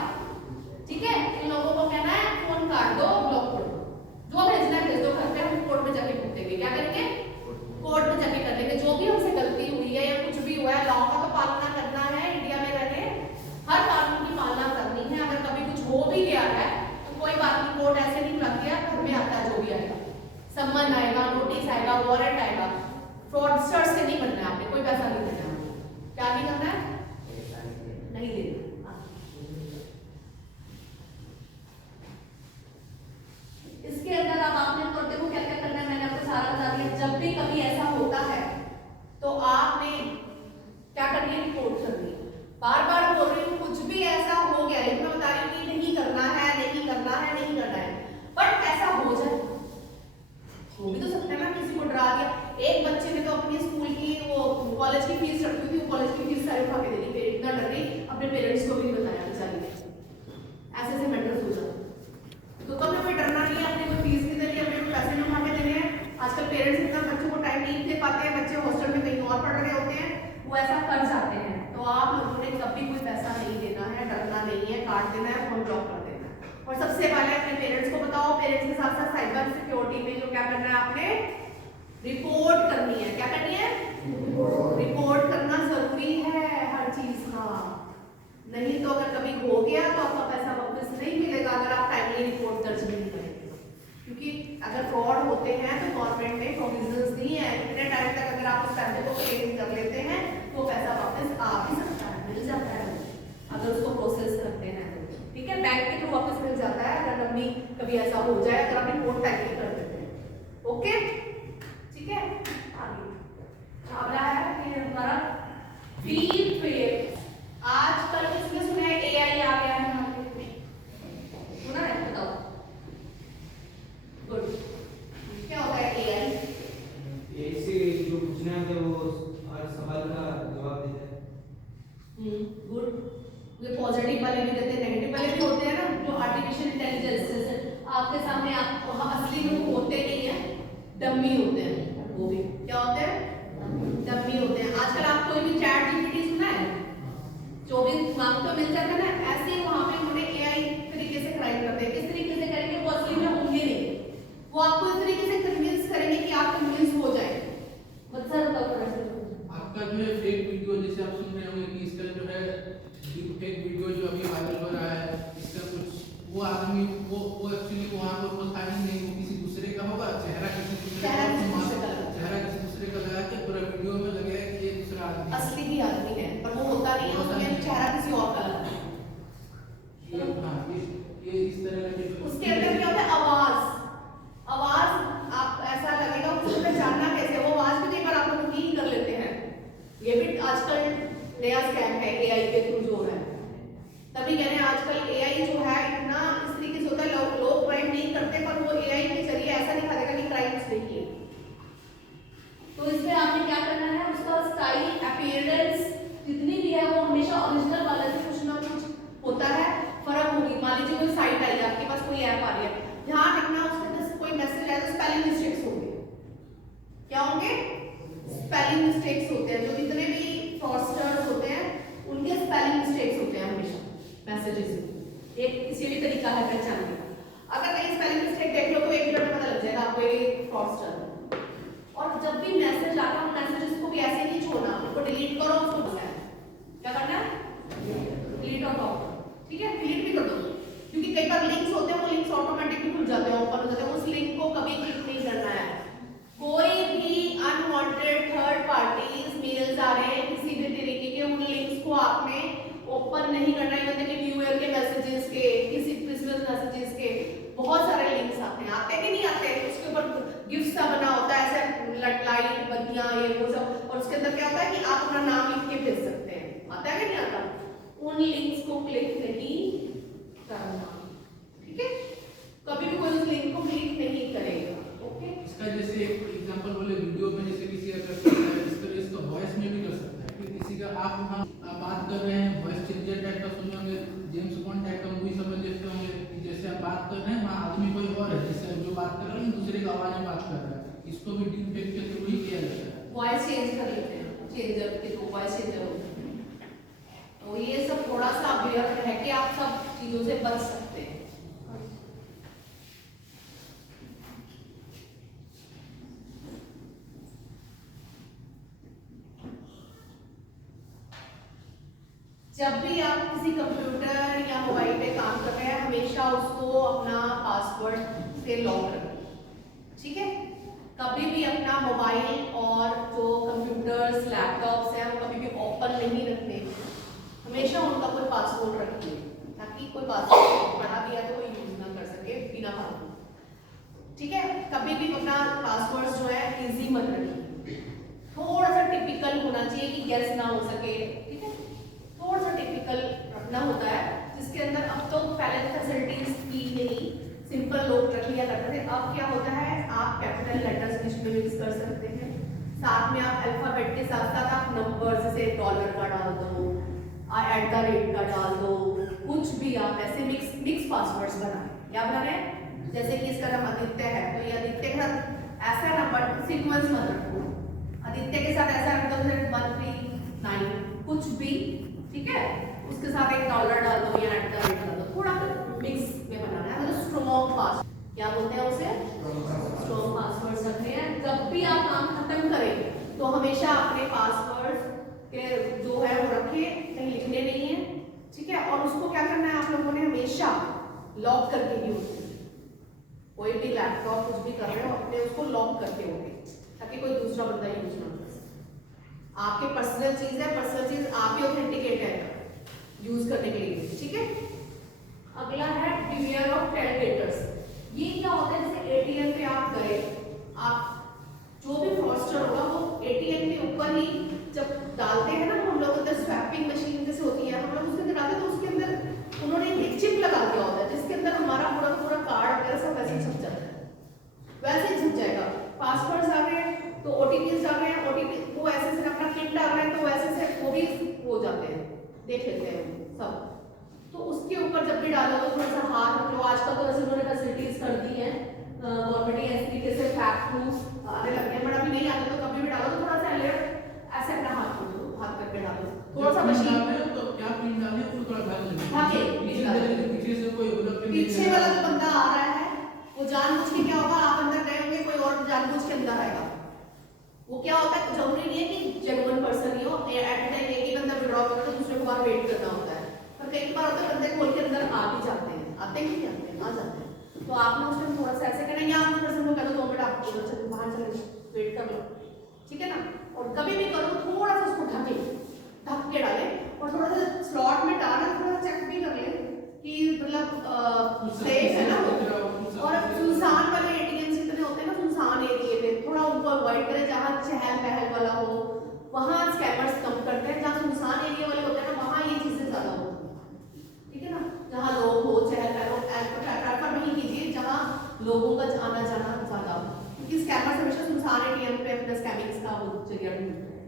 ठीक है। इन लोगों को कहना है फोन काट दो, ब्लॉक कर दो, जो भेजना है भेज दो, करते हम कोर्ट में जाके भुगतेंगे। क्या करेंगे, कोर्ट में जाके कर लेंगे। जो भी हमसे गलती हुई है या कुछ भी हुआ है, लॉ का तो पालना करना है, इंडिया में रहने हर कानून की पालना करनी है। अगर कभी कुछ हो भी गया है तो कोई बात नहीं, कोर्ट ऐसे नहीं बुलाती है, घर में आता है जो भी आएगा, सम्मन आएगा, नोटिस आएगा, वारंट आएगा। फ्रॉडस्टर से नहीं बनना है आपने, कोई पैसा नहीं देना, क्या नहीं करना है, नहीं देना। इसके अंदर अब आपने करते को क्या क्या करना है, मैंने आपको सारा बता दिया। जब भी कभी ऐसा होता है तो आपने क्या करनी है, रिपोर्ट करनी है। बार बार बोल रही हूँ, कुछ भी ऐसा हो गया, लेकिन मैं बता रही हूँ कि नहीं करना है, नहीं करना है, नहीं करना है, बट ऐसा हो जाए, हो भी तो सकता है ना, किसी को डरा दिया। एक बच्चे ने तो अपनी स्कूल की वो कॉलेज की फीस रखी थी, वो कॉलेज की फीस सारी उठा के दे दी, फिर इतना डर गई, अपने पेरेंट्स को भी नहीं बताया बेचारी ने। ऐसे ऐसे मैटर्स हो जाते, तो कभी हमें डरना नहीं है, अपने को फीस नहीं देनी, अपने को पैसे नहीं उठा के देने हैं। आजकल पेरेंट्स इतना बच्चों को टाइम नहीं दे पाते हैं, बच्चे हॉस्टल में कहीं और पढ़ रहे होते हैं, वो ऐसा कर जाते हैं। तो आप लोगों ने कभी कोई पैसा नहीं देना है, डरना नहीं है, काट देना है, फोन ब्लॉक कर देना है। और सबसे पहले अपने पेरेंट्स को बताओ, पेरेंट्स के साथ साथ साइबर सिक्योरिटी में जो क्या करना है, आपने रिपोर्ट करनी है। क्या करनी है, रिपोर्ट करना जरूरी है हर चीज का, नहीं तो अगर कभी हो गया तो आपका पैसा वापस नहीं मिलेगा अगर आप टाइमली रिपोर्ट दर्ज नहीं करेंगे। क्योंकि अगर फ्रॉड होते हैं तो गवर्नमेंट ने प्रोविजंस दी है, इतने टाइम तक अगर आप उस पैसे को क्लेम कर लेते हैं तो पैसा वापस आ भी सकता है, मिल जाता है अगर उसको प्रोसेस करते हैं तो, ठीक है। बैंक के थ्रू वापस मिल जाता है अगर लंबी कभी ऐसा हो जाए, अगर आप रिपोर्ट टाइमली कर देते हैं। ओके, ठीक है। आगे अगला है कि हमारा फील्ड ट्रिप। आजकल किसने सुना है एआई आ गया है मार्केट में, सुना है, बताओ। गुड, क्या होता है एआई? एआई से जो पूछना है वो हर सवाल का जवाब देता है। गुड। ये पॉजिटिव वाले भी देते हैं, नेगेटिव वाले भी होते हैं ना, जो आर्टिफिशियल इंटेलिजेंस जैसे आपके सामने आप असली में वो होते नहीं है, डमी होते हैं, वो भी क्या होते हैं, डमी होते हैं। आजकल आप कोई भी चैट जीपीटी सुना है, जो भी मांगते हो मिल जाता है ना, ऐसे ही वहां पे उन्होंने एआई तरीके से क्राइम करते हैं। किस तरीके से करेंगे, वो असली में होंगे नहीं, वो आपको इस तरीके से कन्विंस करेंगे कि आप कन्विंस हो जाए। बच्चा बताओ आपका जो है फेक वीडियो, जैसे आप सुन रहे होंगे कि इसका जो है फेक वीडियो जो अभी वायरल हो रहा है, इसका कुछ वो आदमी वो एक्चुअली वहाँ पर वो था ही नहीं, वो किसी दूसरे का होगा, चेहरा किसी दूसरे का, चेहरा किसी मैसेजेस एक किसी भी तरीका है पहचानने का। अगर कहीं स्पेलिंग मिस्टेक देख लो तो एक मिनट में पता लग जाएगा आपको ये फ्रॉडस्टर है। और जब भी मैसेज आता है मैसेजेस को भी ऐसे नहीं छोड़ना, उसको डिलीट करो, उसको क्या करना है, डिलीट और टॉप, ठीक है, डिलीट भी कर दो, क्योंकि कई बार लिंक्स होते हैं वो लिंक्स ऑटोमेटिकली खुल जाते हैं, ओपन हो जाते हैं, उस लिंक को कभी क्लिक नहीं करना है। कोई भी अनवांटेड थर्ड पार्टीज मेल्स आ रहे हैं किसी भी तरीके के, उन लिंक्स को आपने ओपन नहीं करना है। मतलब कि न्यू ईयर के मैसेजेस के, किसी क्रिसमस मैसेजेस के बहुत सारे लिंक्स आते हैं, आते कि नहीं आते, उसके ऊपर गिफ्ट सा बना होता है ऐसे लाइट बत्तियां ये वो सब, और उसके अंदर क्या होता है कि आप अपना नाम लिख के भेज सकते हैं, आता है कि नहीं आता, उन लिंक्स को क्लिक नहीं करना, ठीक है, कभी भी कोई उस लिंक को क्लिक नहीं करेगा। ओके, इसका जैसे एक एग्जांपल बोले वीडियो में जैसे किसी का कर सकता है, इस तरह इसका वॉइस में भी कर सकता है कि किसी का आप बात कर रहे हैं, वॉइस चेंजर टाइप का सुने होंगे, जेम्स बॉन्ड टाइप का मूवी सब में देखते होंगे कि जैसे आप बात कर रहे हैं वहाँ आदमी कोई और है, जैसे जो बात कर रहे हैं दूसरे का आवाज में बात कर रहा है, इसको भी डीप फेक के थ्रू ही किया जाता है। वॉइस चेंज कर लेते हैं, चेंजर के थ्रू वॉइस चेंजर होते हैं। तो ये सब थोड़ा सा अवेयर है कि आप सब चीजों से बच सकते हैं। जब भी आप किसी कंप्यूटर या मोबाइल पे काम कर रहे हैं हमेशा उसको अपना पासवर्ड से लॉक रखें, ठीक है, कभी भी अपना मोबाइल और जो कंप्यूटर्स लैपटॉप्स हैं वो कभी भी ओपन नहीं रखने, हमेशा उनका कोई पासवर्ड रखिए ताकि कोई पासवर्ड बढ़ा दिया तो कोई यूज ना कर सके बिना पासवर्ड, ठीक है। कभी भी अपना पासवर्ड जो है इजी मत रखिए, थोड़ा सा टिपिकल होना चाहिए कि गेस ना हो सके, ठीक है, थोड़ा सा टिपिकल रखना होता है, जिसके अंदर अब तो पहले तो फैसिलिटीज थी नहीं, सिंपल लोग रख लिया करते थे, अब क्या होता है आप कैपिटल लेटर्स बीच में मिक्स कर सकते हैं, साथ में आप अल्फाबेट के साथ साथ आप नंबर जैसे डॉलर का डाल दो, @ का डाल दो, कुछ भी आप ऐसे मिक्स पासवर्ड्स बनाएं। क्या बना रहे हैं, जैसे कि इसका नाम आदित्य है तो ये आदित्य के साथ ऐसा नंबर सीक्वेंस मत रखो, आदित्य के साथ ऐसा रख दो 139 कुछ भी, ठीक है, उसके साथ एक डॉलर डाल दो या @ डाल दो, थोड़ा मिक्स में बनाना है, मतलब स्ट्रॉन्ग पासवर्ड क्या बोलते हैं उसे, स्ट्रॉन्ग पासवर्ड रखने हैं। जब भी आप काम खत्म करें तो हमेशा अपने पासवर्ड के जो है वो रखें, कहीं लिखने नहीं है, ठीक है, और उसको क्या करना है आप लोगों ने हमेशा लॉक करके यूज करना, कोई भी लैपटॉप कुछ भी कर रहे हो अपने उसको लॉक करके होंगे ताकि कोई दूसरा बंदा यूज ना कर सके। आपके पर्सनल चीज है, पर्सनल चीज आप ही ऑथेंटिकेट है यूज करने के लिए, ठीक है। अगला है बिवेयर ऑफ टेलगेटर्स। ये क्या होता है, जैसे एटीएम पे आप गए, आप जो भी फ्रॉडस्टर होगा वो एटीएम के ऊपर ही जब डालते हैं ना, हम लोग अंदर स्वैपिंग मशीन जैसे होती है, हम लोग उसके अंदर डालते हैं तो उसके अंदर उन्होंने एक चिप लगा दिया होता है जिसके अंदर हमारा पूरा पूरा कार्ड वगैरह सब वैसे ही छप जाता है, वैसे ही छप जाएगा। पासवर्ड्स आ गए तो ओटीपीज आ गए, ओटीपी वो ऐसे से अपना पिन डाल रहे हैं तो वैसे से वो भी हो जाते हैं, देख लेते हैं सब। तो उसके ऊपर जब भी डालो तो थोड़ा सा हाथ रख लो, आजकल तो ऐसे उन्होंने फैसिलिटीज कर दी है गवर्नमेंट ऐसे तरीके से फैक्ट प्रूफ आने लगे हैं, बट अभी नहीं आते तो कभी भी डालो तो थोड़ा सा अलर्ट ऐसे अपना हाथ रख दो, हाथ करके डालो, थोड़ा सा मशीन तो क्या पिन डालें उसको थोड़ा ध्यान देना, ढके पीछे से कोई उलट के पीछे वाला जो बंदा आ रहा है वो जानबूझ के क्या होगा, आप अंदर गए होंगे कोई और जानबूझ के अंदर आएगा, वो क्या होता है जरूरी नहीं है कि जेन्युइन पर्सन ही हो, एट टाइम एक ही बंदा विड्रॉ करता है तो दूसरे को बार वेट करना होता है, पर कई बार होता है बंदे खोल के अंदर आ भी जाते हैं, आते ही नहीं आते हैं, आ जाते हैं, तो आपने उसमें थोड़ा सा ऐसे करना, या आप पर्सन को कह दो 2 मिनट आप उधर से बाहर चले वेट कर लो, ठीक है ना। और कभी भी करो थोड़ा सा उसको ढक के डाले, और थोड़ा सा स्लॉट में डालना, थोड़ा सा चेक भी कर ले कि मतलब सेफ है ना, और सुनसान वाले एटीएम जितने होते हैं ना सुनसान एरिया पे थोड़ा उनको अवॉइड करें, जहाँ चहल पहल वाला हो वहाँ स्कैमर्स कम करते हैं, जहाँ सुनसान एरिया वाले होते हैं ना वहाँ ये चीजें ज्यादा होती हैं, ठीक है ना, जहाँ लोग हो चहल पहल हो, प्रेफर नहीं कीजिए जहाँ लोगों का आना जाना ज्यादा हो, क्योंकि स्कैमर्स हमेशा सुनसान एटीएम पे अपने स्कैमिंग्स का वो जरिया ढूंढते हैं।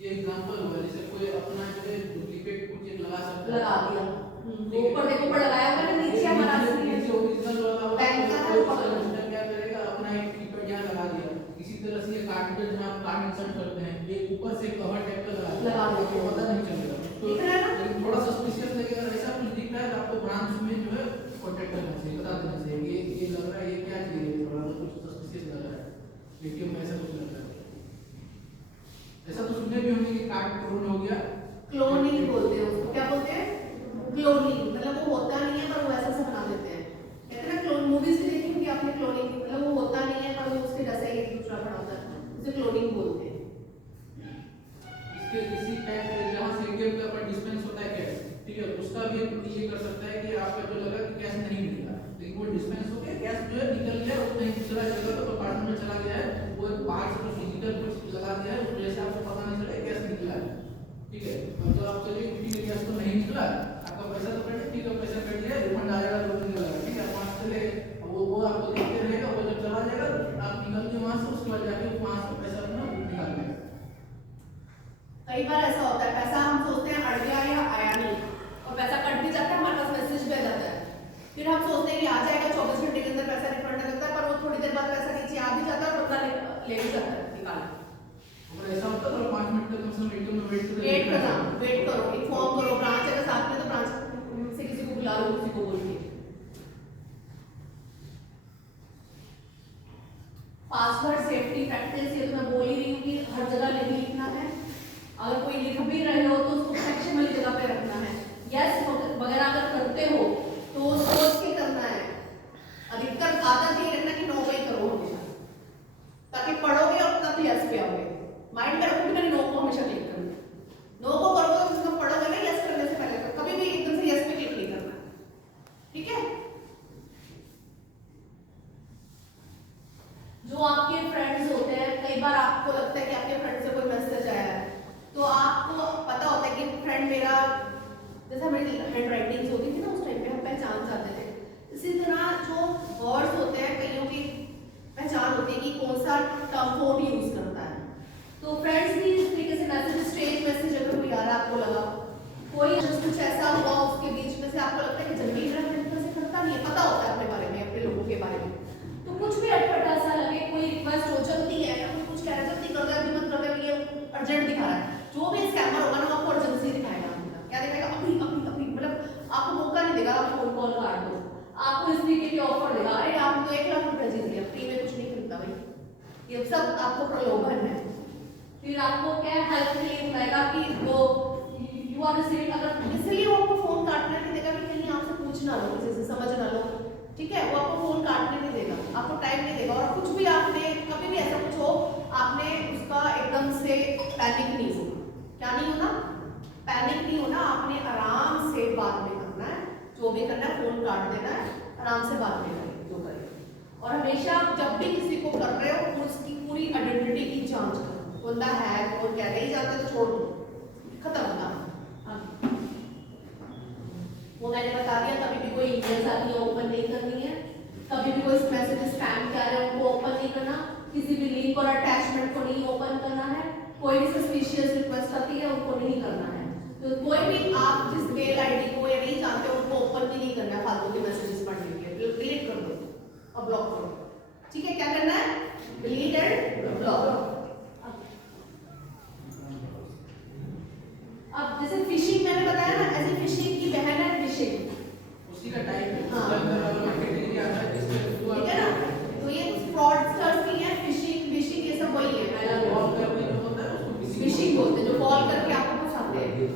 ये एग्जांपल हुआ जैसे कोई अपना जो है डुप्लीकेट कुछ एक लगा सकता है, लगा दिया ऊपर देखो ऊपर लगाया मैंने, नीचे हमारा नीचे ओरिजिनल वाला बैंक का कोई सिस्टम क्या करेगा, अपना एक कीपैड यहाँ लगा दिया, इसी तरह से ये कार्ड पे जहाँ आप कार्ड इंसर्ट करते हैं ये ऊपर से कवर टाइप का लगा लगा दिया, पता नहीं चलेगा, तो दिख रहा है ना? लेकिन थोड़ा सस्पिशियस लगेगा ऑफिस मीटिंग में वेट करो, इन्फॉर्म करो, ब्रांच अगर साथ में तो ब्रांच से किसी को बुला लो, किसी को बोल के। पासवर्ड सेफ्टी प्रैक्टिस ये तो मैं बोल ही रही हूँ कि हर जगह नहीं लिखना है। अगर कोई लिख भी रहे हो तो उसको सेक्शन वाली जगह पे रखना है। यस वगैरह अगर करते हो तो सोच के करना है। अधिकतर आदत ये रखना कि नो पे करो हमेशा, ताकि पढ़ोगे और तब यस पे आओगे। माइंड में रखो कि मैंने नो को हमेशा क्लिक करना है। नो को करोगे तो तुम पढ़ोगे ना यस करने से पहले, तो कभी भी एकदम से यस पे क्लिक नहीं करना, ठीक है। जो आपके फ्रेंड्स होते हैं, कई बार आपको लगता है कि आपके फ्रेंड से कोई मैसेज आया है, तो आपको पता होता है कि फ्रेंड मेरा, जैसे हमारी हैंड राइटिंग्स होती थी ना उस टाइम पे, हम पहचान जाते थे। इसी तरह जो वर्ड्स होते हैं कईयों की पहचान होती है कि कौन सा टर्म कोड यूज करता है। तो फ्रेंड्स भी इस तरीके से मैसेज, स्ट्रेंज मैसेज अगर कोई आ रहा है, आपको लगा कोई कुछ ऐसा हुआ उसके बीच में से, आपको लगता है कि जल्दी मेरा से करता नहीं है, पता होता है अपने बारे में, अपने लोगों के बारे में, तो कुछ भी अटपटा सा लगे, कोई रिक्वेस्ट हो जल्दी है या कुछ कह रहा है जल्दी कर दे, अभी मत कर दे, ये अर्जेंट दिखा रहा है। जो भी स्कैमर होगा ना आपको अर्जेंसी दिखाएगा, क्या दिखाएगा, अभी अभी अभी, मतलब आपको मौका नहीं देगा, आप फोन कॉल काट दो, आपको इस तरीके के ऑफर देगा, अरे आप तो 1 लाख रुपए जीत लिया, फ्री में कुछ नहीं खरीदता भाई, ये सब आपको प्रलोभन है। फिर आपको क्या हेल्प के लिए बुलाएगा कि वो यू आर रिसीविंग, अगर इसलिए वो आपको फोन काटने नहीं देगा कि कहीं आपसे पूछ ना लो, किसी से समझ ना लो, ठीक है, वो आपको फोन काटने नहीं देगा, आपको टाइम नहीं देगा। और कुछ भी आपने कभी भी ऐसा कुछ हो, आपने उसका एकदम से पैनिक नहीं होना, क्या नहीं होना, पैनिक नहीं होना, आपने आराम से बात में करना है, जो भी करना है, फोन काट देना है, आराम से बात में करें जो करें। और हमेशा जब भी किसी को कर रहे हो उसकी पूरी आइडेंटिटी की जांच करो, बंदा है और क्या नहीं जानता तो छोड़ दो, खत्म होता। वो मैंने बता दिया, कभी भी कोई ईमेल्स आती है ओपन नहीं करनी है, कभी भी कोई मैसेज स्पैम के आ रहे हैं उनको ओपन नहीं करना, किसी भी लिंक और अटैचमेंट को नहीं ओपन करना है, कोई भी सस्पिशियस रिक्वेस्ट आती है उनको नहीं करना है। तो कोई भी आप जिस मेल आईडी को या नहीं जानते उनको ओपन भी नहीं करना है, फालतू के मैसेजेस पढ़ने के लिए डिलीट कर दो और ब्लॉक करो, ठीक है। क्या करना है, डिलीट एंड ब्लॉक। अब जैसे फिशिंग मैंने बताया ना, ऐसे फिशिंग की बहन है फिशिंग, उसी का टाइप है, हाँ। मार्केटिंग क्या है इसमें, ठीक है ना, तो ये फ्रॉडस्टर्स की है, फिशिंग विशिंग ये सब वही है, फिशिंग बोलते हैं, जो कॉल करके आपको फंसाते हैं,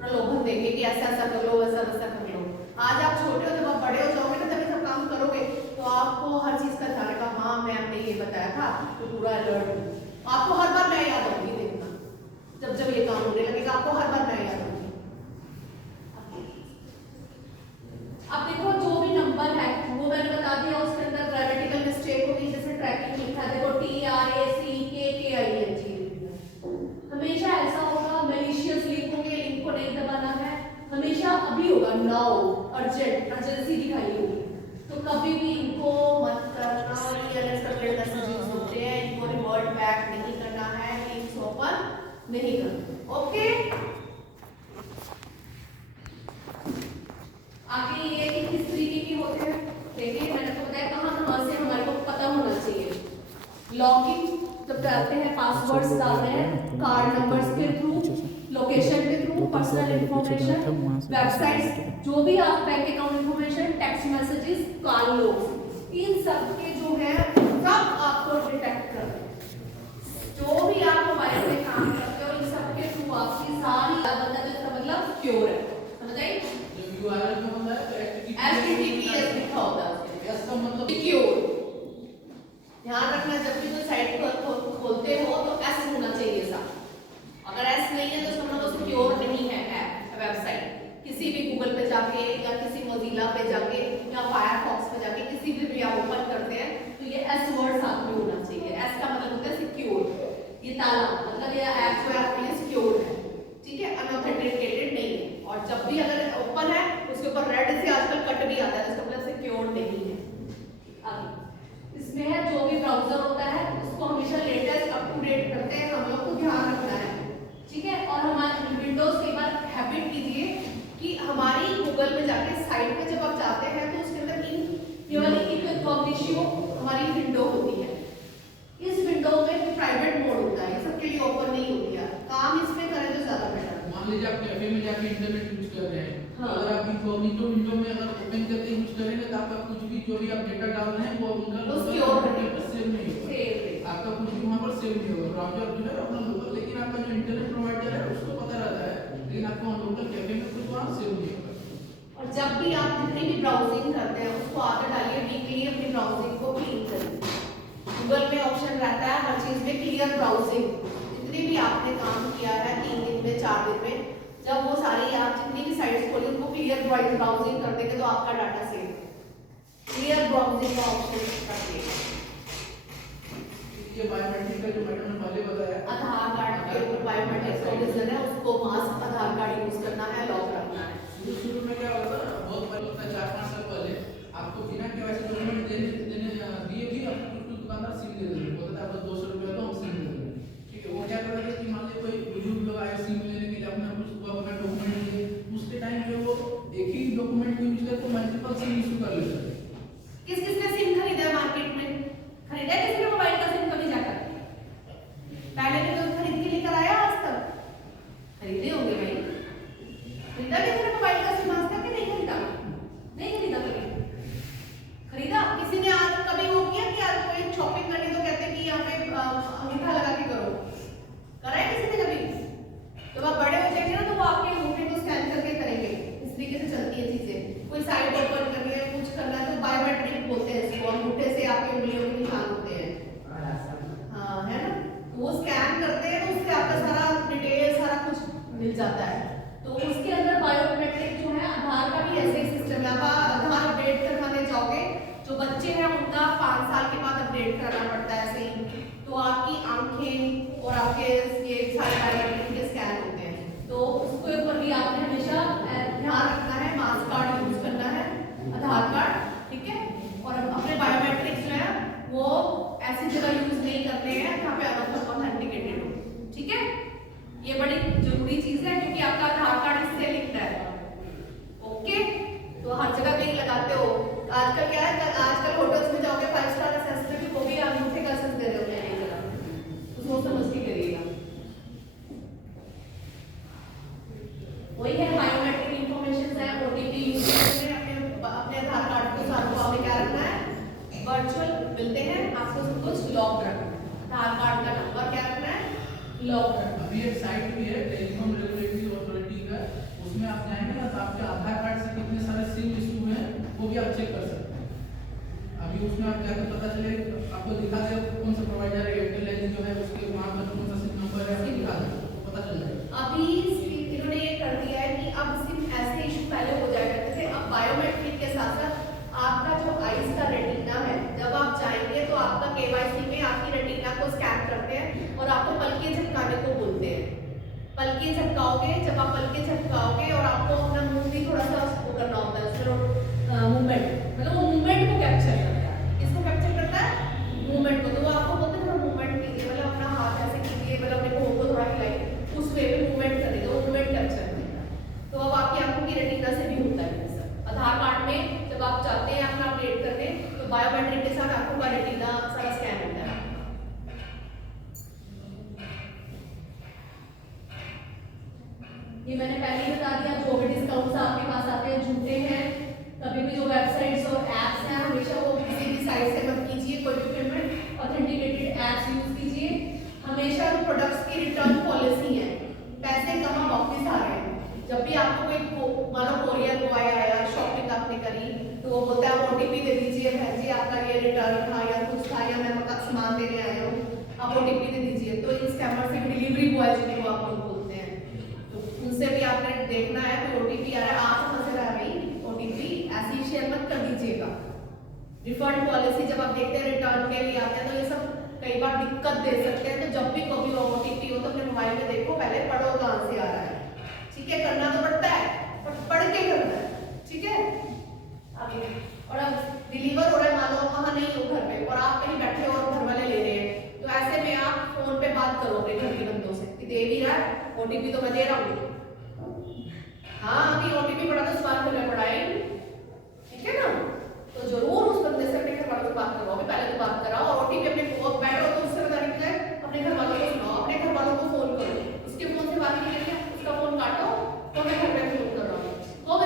प्रलोभन देंगे कि ऐसा ऐसा कर लो, वैसा वैसा कर लो। आज आप छोटे हो, जब आप बड़े हो जाओगे ना, जब ये सब काम करोगे तो आपको हर चीज का ध्यान रखा, हाँ मैं आपने ये बताया था, तो पूरा अलर्ट, आपको हर बार मैं याद आऊंगी, देखना जब जब ये काम होने लगेगा आपको हर बार मैं याद आऊंगी। अब देखो जो भी नंबर है वो मैंने बता दिया, उसके अंदर ग्रामेटिकल मिस्टेक होगी, जैसे ट्रैकिंग लिखा है, देखो TRACKKING, हमेशा ऐसा होगा, मैलिशियस लिंक होंगे, लिंक को नहीं दबाना है, हमेशा अभी होगा, नाउ अर्जेंट, अर्जेंसी दिखाई होगी, तो कभी भी इनको मत करना। ये अनएक्सपेक्टेड मैसेजेस होते हैं, इनको रिवर्ट बैक नहीं करना है, लिंक्स ओपन नहीं करना, ओके। आगे ये कि किस तरीके के होते हैं, देखिए मैंने तो बताया कहाँ से हमारे को पता होना चाहिए। लॉगिन जब करते हैं, पासवर्ड्स डालते हैं, कार्ड नंबर्स के थ्रू, लोकेशन के थ्रू, पर्सनल इंफॉर्मेशन, वेबसाइट्स, जो भी आप bank account information, text messages, call लोग, इन सब के जो है सब आपको डिटेक्ट करते हैं। जो भी आप मोबाइल में काम करते हो, इन सब के थ्रू आपकी सारी बता दो, इसका मतलब सिक्योर है, समझ आई। URL में होता है HTTPS लिखा होता है उसके, इसका मतलब सिक्योर। ध्यान रखना, जब भी कोई साइट खोलते हो तो S होना चाहिए साथ, अगर S नहीं है तो इसका मतलब सिक्योर नहीं है ऐप, वेबसाइट, किसी भी गूगल पे जाके या किसी मोजिला पे जाके या फायरफॉक्स पे जाके किसी भी आप ओपन करते हैं तो ये S वर्ड साथ में होना चाहिए। S का मतलब होता है सिक्योर, ये ताला, मतलब ये ऐप जो है आपके लिए सिक्योर है, ठीक है, अनऑथेंटिकेटेड नहीं है। और जब भी अगर ओपन है उसके ऊपर रेड से आजकल कट भी आता है, इसका मतलब सिक्योर नहीं है। आगे इसमें है जो भी ब्राउजर होता है उसको हमेशा लेटेस्ट अप टू डेट करते हैं, हम लोग को ध्यान रखना है, ठीक है। और हमारे विंडोज कई बार हैबिट कीजिए कि हमारी गूगल में जाके साइट पे जब आप जाते हैं तो उसके अंदर ये वाली इनकॉग्निटियो हमारी विंडो होती है, इस विंडो में प्राइवेट मोड होता है, ये सबके लिए ओपन नहीं होती है, काम इसमें हाँ। अगर आप इनकॉग्निटो विंडो में अगर ओपन करके यूज करेंगे तो आपका कुछ भी जो भी आप डेटा डाल रहे हैं वो उनका वो secure लोकल रहेगा। सेव नहीं होगा। Save रहेगा। आपका कुछ भी वहाँ पर सेव नहीं होगा। ब्राउज़र जो है अपना लोकल, लेकिन आपका जो इंटरनेट प्रोवाइडर है उसको पता रहता है, लेकिन आपको लोकल कैफे में कुछ वहाँ सेव नहीं होगा। और जब भी आप जितनी भी ब्राउजिंग करते हैं उसको आदत डालिए वीकली अपनी ब्राउजिंग को क्लीन करिए। गूगल में ऑप्शन रहता है हर चीज में क्लियर ब्राउजिंग, जितनी भी आपने काम किया है 3 दिन में 4 दिन में, जब वो सारी आप जितनी भी साइट्स खोली उनको क्लियर ब्राउजिंग कर देंगे तो आपका डाटा सेव। क्लियर ब्राउजिंग का ऑप्शन रखिए। ये बायोमेट्रिक का जो मैडम ने पहले बताया, आधार कार्ड के ऊपर बायोमेट्रिक प्रोविजन है, उसको मास्क आधार कार्ड यूज करना है, लॉक रखना है। शुरू में क्या होता है, बहुत पहले होता है 4-5 साल पहले आपको बिना केवाईसी डॉक्यूमेंट दिए भी आपको कुछ दुकानदार सिम दे देते, बोलता है आपको 200 रुपये दो हम सिम दे देंगे। ठीक है, वो क्या करता है कि मान लीजिए कोई बुजुर्ग लोग आए सिम लेने के लिए, अपना कुछ अपना डॉक्यूमेंट दिए, उसके टाइम पे वो एक ही डॉक्यूमेंट को यूज करके मल्टीपल सिम इशू कर लेते हैं। किस किसने सिम खरीदा है मार्केट में? खरीदा है किसी ने मोबाइल का सिम कभी जाकर? पहले भी तो खरीद के लेकर आया आज तक? खरीदे होंगे भाई। खरीदा किसी ने मोबाइल का सिम आज तक कि नहीं खरीदा? नहीं खरीदा कभी। खरीदा? किसी ने आज कभी वो किया कि आज कोई शॉपिंग करनी तो कहते हैं कि यहाँ पे अंगूठा लगा के करो? करा है किसी ने कभी? जब आप बड़े हो जाएंगे ना तो वो आपके अंगूठे को स्कैन करके करेंगे। इस तरीके से चलती है चीजें। कोई साइट ओपन करनी है, कुछ करना है तो बायोमेट्रिक बोलते हैं इसको, अंगूठे से आपके उंगलियों के निशान होते हैं। हाँ, है ना? तो वो स्कैन करते हैं तो उससे आपका सारा डिटेल सारा कुछ मिल जाता है। तो उसके अंदर बायोमेट्रिक जो है, आधार का भी ऐसे ही सिस्टम है। आप आधार अपडेट करवाने जाओगे, जो बच्चे हैं उनका 5 साल के बाद अपडेट कराना पड़ता है ऐसे ही। तो आपकी आंखें और आपके ये सारे बायोमेट्रिक के स्कैन होते हैं। तो उसके ऊपर भी आपने हमेशा ध्यान रखना है, मास्क कार्ड यूज करना है, आधार कार्ड, ठीक है। और अपने बायोमेट्रिक जो है वो ऐसी जगह यूज नहीं करते हैं जहाँ पे ऑथेंटिकेटेड हो, ठीक है। ये बड़ी जरूरी चीज है क्योंकि आपका आधार कार्ड इससे लिंक्ड है। ओके, तो हर जगह कहीं लगाते हो। आजकल क्या है, आजकल होटल्स में जाओगे 5 स्टार असेसमेंट भी, वो भी अंगूठे का असेस दे रहे होते हैं एक जगह, तो सोच समझ के करिएगा। वही है बायोमेट्रिक इंफॉर्मेशन है, ओटीपी यूज करके अपने आधार कार्ड के साथ को आपने क्या रखना है, वर्चुअल मिलते हैं आपको सब कुछ लॉक रखना है। आधार कार्ड का नंबर क्या रखना है, लॉक रखना है। अभी एक साइट भी है टेलीकॉम रेगुलेटरी अथॉरिटी का, उसमें आप जाएंगे ना तो आपके आधार कार्ड से कितने सारे सिम इशू हैं वो भी आप चेक कर सकते हैं। अभी उसमें आप जाकर पता चले, आपको दिखा दे कौन सा प्रोवाइडर है, एयरटेल जो है उसके वहाँ पर कौन सा सिम नंबर है दिखा दे, तो पता चल जाएगा। अभी इन्होंने ये कर दिया है कि अब सिर्फ ऐसे इशू पहले हो जाया करते थे, अब बायोमेट्रिक के साथ साथ आपका जो आईज का रेटिना है, जब आप जाएंगे तो आपका केवाईसी में आपकी रेटिना को स्कैन करते हैं और आपको पलके झपकाने को बोलते हैं। पलके झपकाओगे, जब आप पलके झपकाओगे और आपको अपना मुंह भी थोड़ा सा वो करना होता है, उसमें मूवमेंट, मतलब वो मूवमेंट को कैप्चर करता है। किसको कैप्चर करता है? मूवमेंट को। तो वो आपको बोलते हैं थोड़ा मूवमेंट कीजिए, मतलब अपना हाथ ऐसे कीजिए, मतलब अपने मुंह को थोड़ा हिलाइए, उस वे में मूवमेंट करेंगे, वो मूवमेंट कैप्चर करेगा। तो अब आपकी आंखों की रेटिना से भी होता है ये सब। आधार कार्ड में जब आप चाहते हैं अपना अपडेट करने तो बायोमेट्रिक के साथ आंखों का रेटिना सारा स्कैन होता है। ये मैंने पहले ही बता दिया, जो भी डिस्काउंट्स आपके पास आते हैं झूठे हैं। कभी भी जो वेबसाइट्स और एप्स हैं हमेशा वो किसी भी साइट से मत कीजिए, कोई भी पेमेंट ऑथेंटिकेटेड एप्स यूज कीजिए। हमेशा जो प्रोडक्ट्स की रिटर्न पॉलिसी है, पैसे कहाँ वापस आ रहे हैं। जब भी आपको कोई मानो कोरियर बॉय आया, शॉपिंग आपने करी, तो वो बोलता है ओटीपी दे दीजिए बहन जी, आपका ये रिटर्न था या कुछ था, या मैं आपका सामान देने आया हूँ, आप ओटीपी दे दीजिए। तो इन स्कैमर से डिलीवरी बॉय जिनको आप लोग बोलते हैं, तो उनसे भी आपने देखना है कि ओटीपी आ रहा है, आप समझ रहा है भाई, ओटीपी ऐसे ही शेयर मत कर दीजिएगा। रिफंड पॉलिसी जब आप देखते हैं रिटर्न के लिए आते हैं तो ये सब कई बार दिक्कत दे सकते हैं। तो जब भी कभी ओटीपी हो तो अपने मोबाइल में देखो, पहले पढ़ो कहाँ से आ रहा है, ठीक है। करना तो पड़ता है पर पढ़ के करना है, ठीक है। आगे, और अब डिलीवर हो रहा है, मान लो वहाँ नहीं हो घर पे और आप कहीं बैठे हो और घर वाले ले रहे हैं, तो ऐसे में आप फोन पे बात करोगे घर के बंदों से कि दे भी रहा है, ओटीपी तो मैं दे रहा हूँ। हाँ, अभी ओटीपी पड़ा तो सवाल करना पड़ा है, ठीक है ना। तो जरूर उस बंदे से अपने घर वालों से बात करवाओ, पहले तो बात कराओ। और ओटीपी अपने बैठो तो उससे बताने के लिए अपने घर वालों को सुनाओ, अपने घर वालों को फोन करो, उसके फोन से बात नहीं करिए, उसका फोन काटो तो मैं घर पे फोन कर रहा हूँ, तो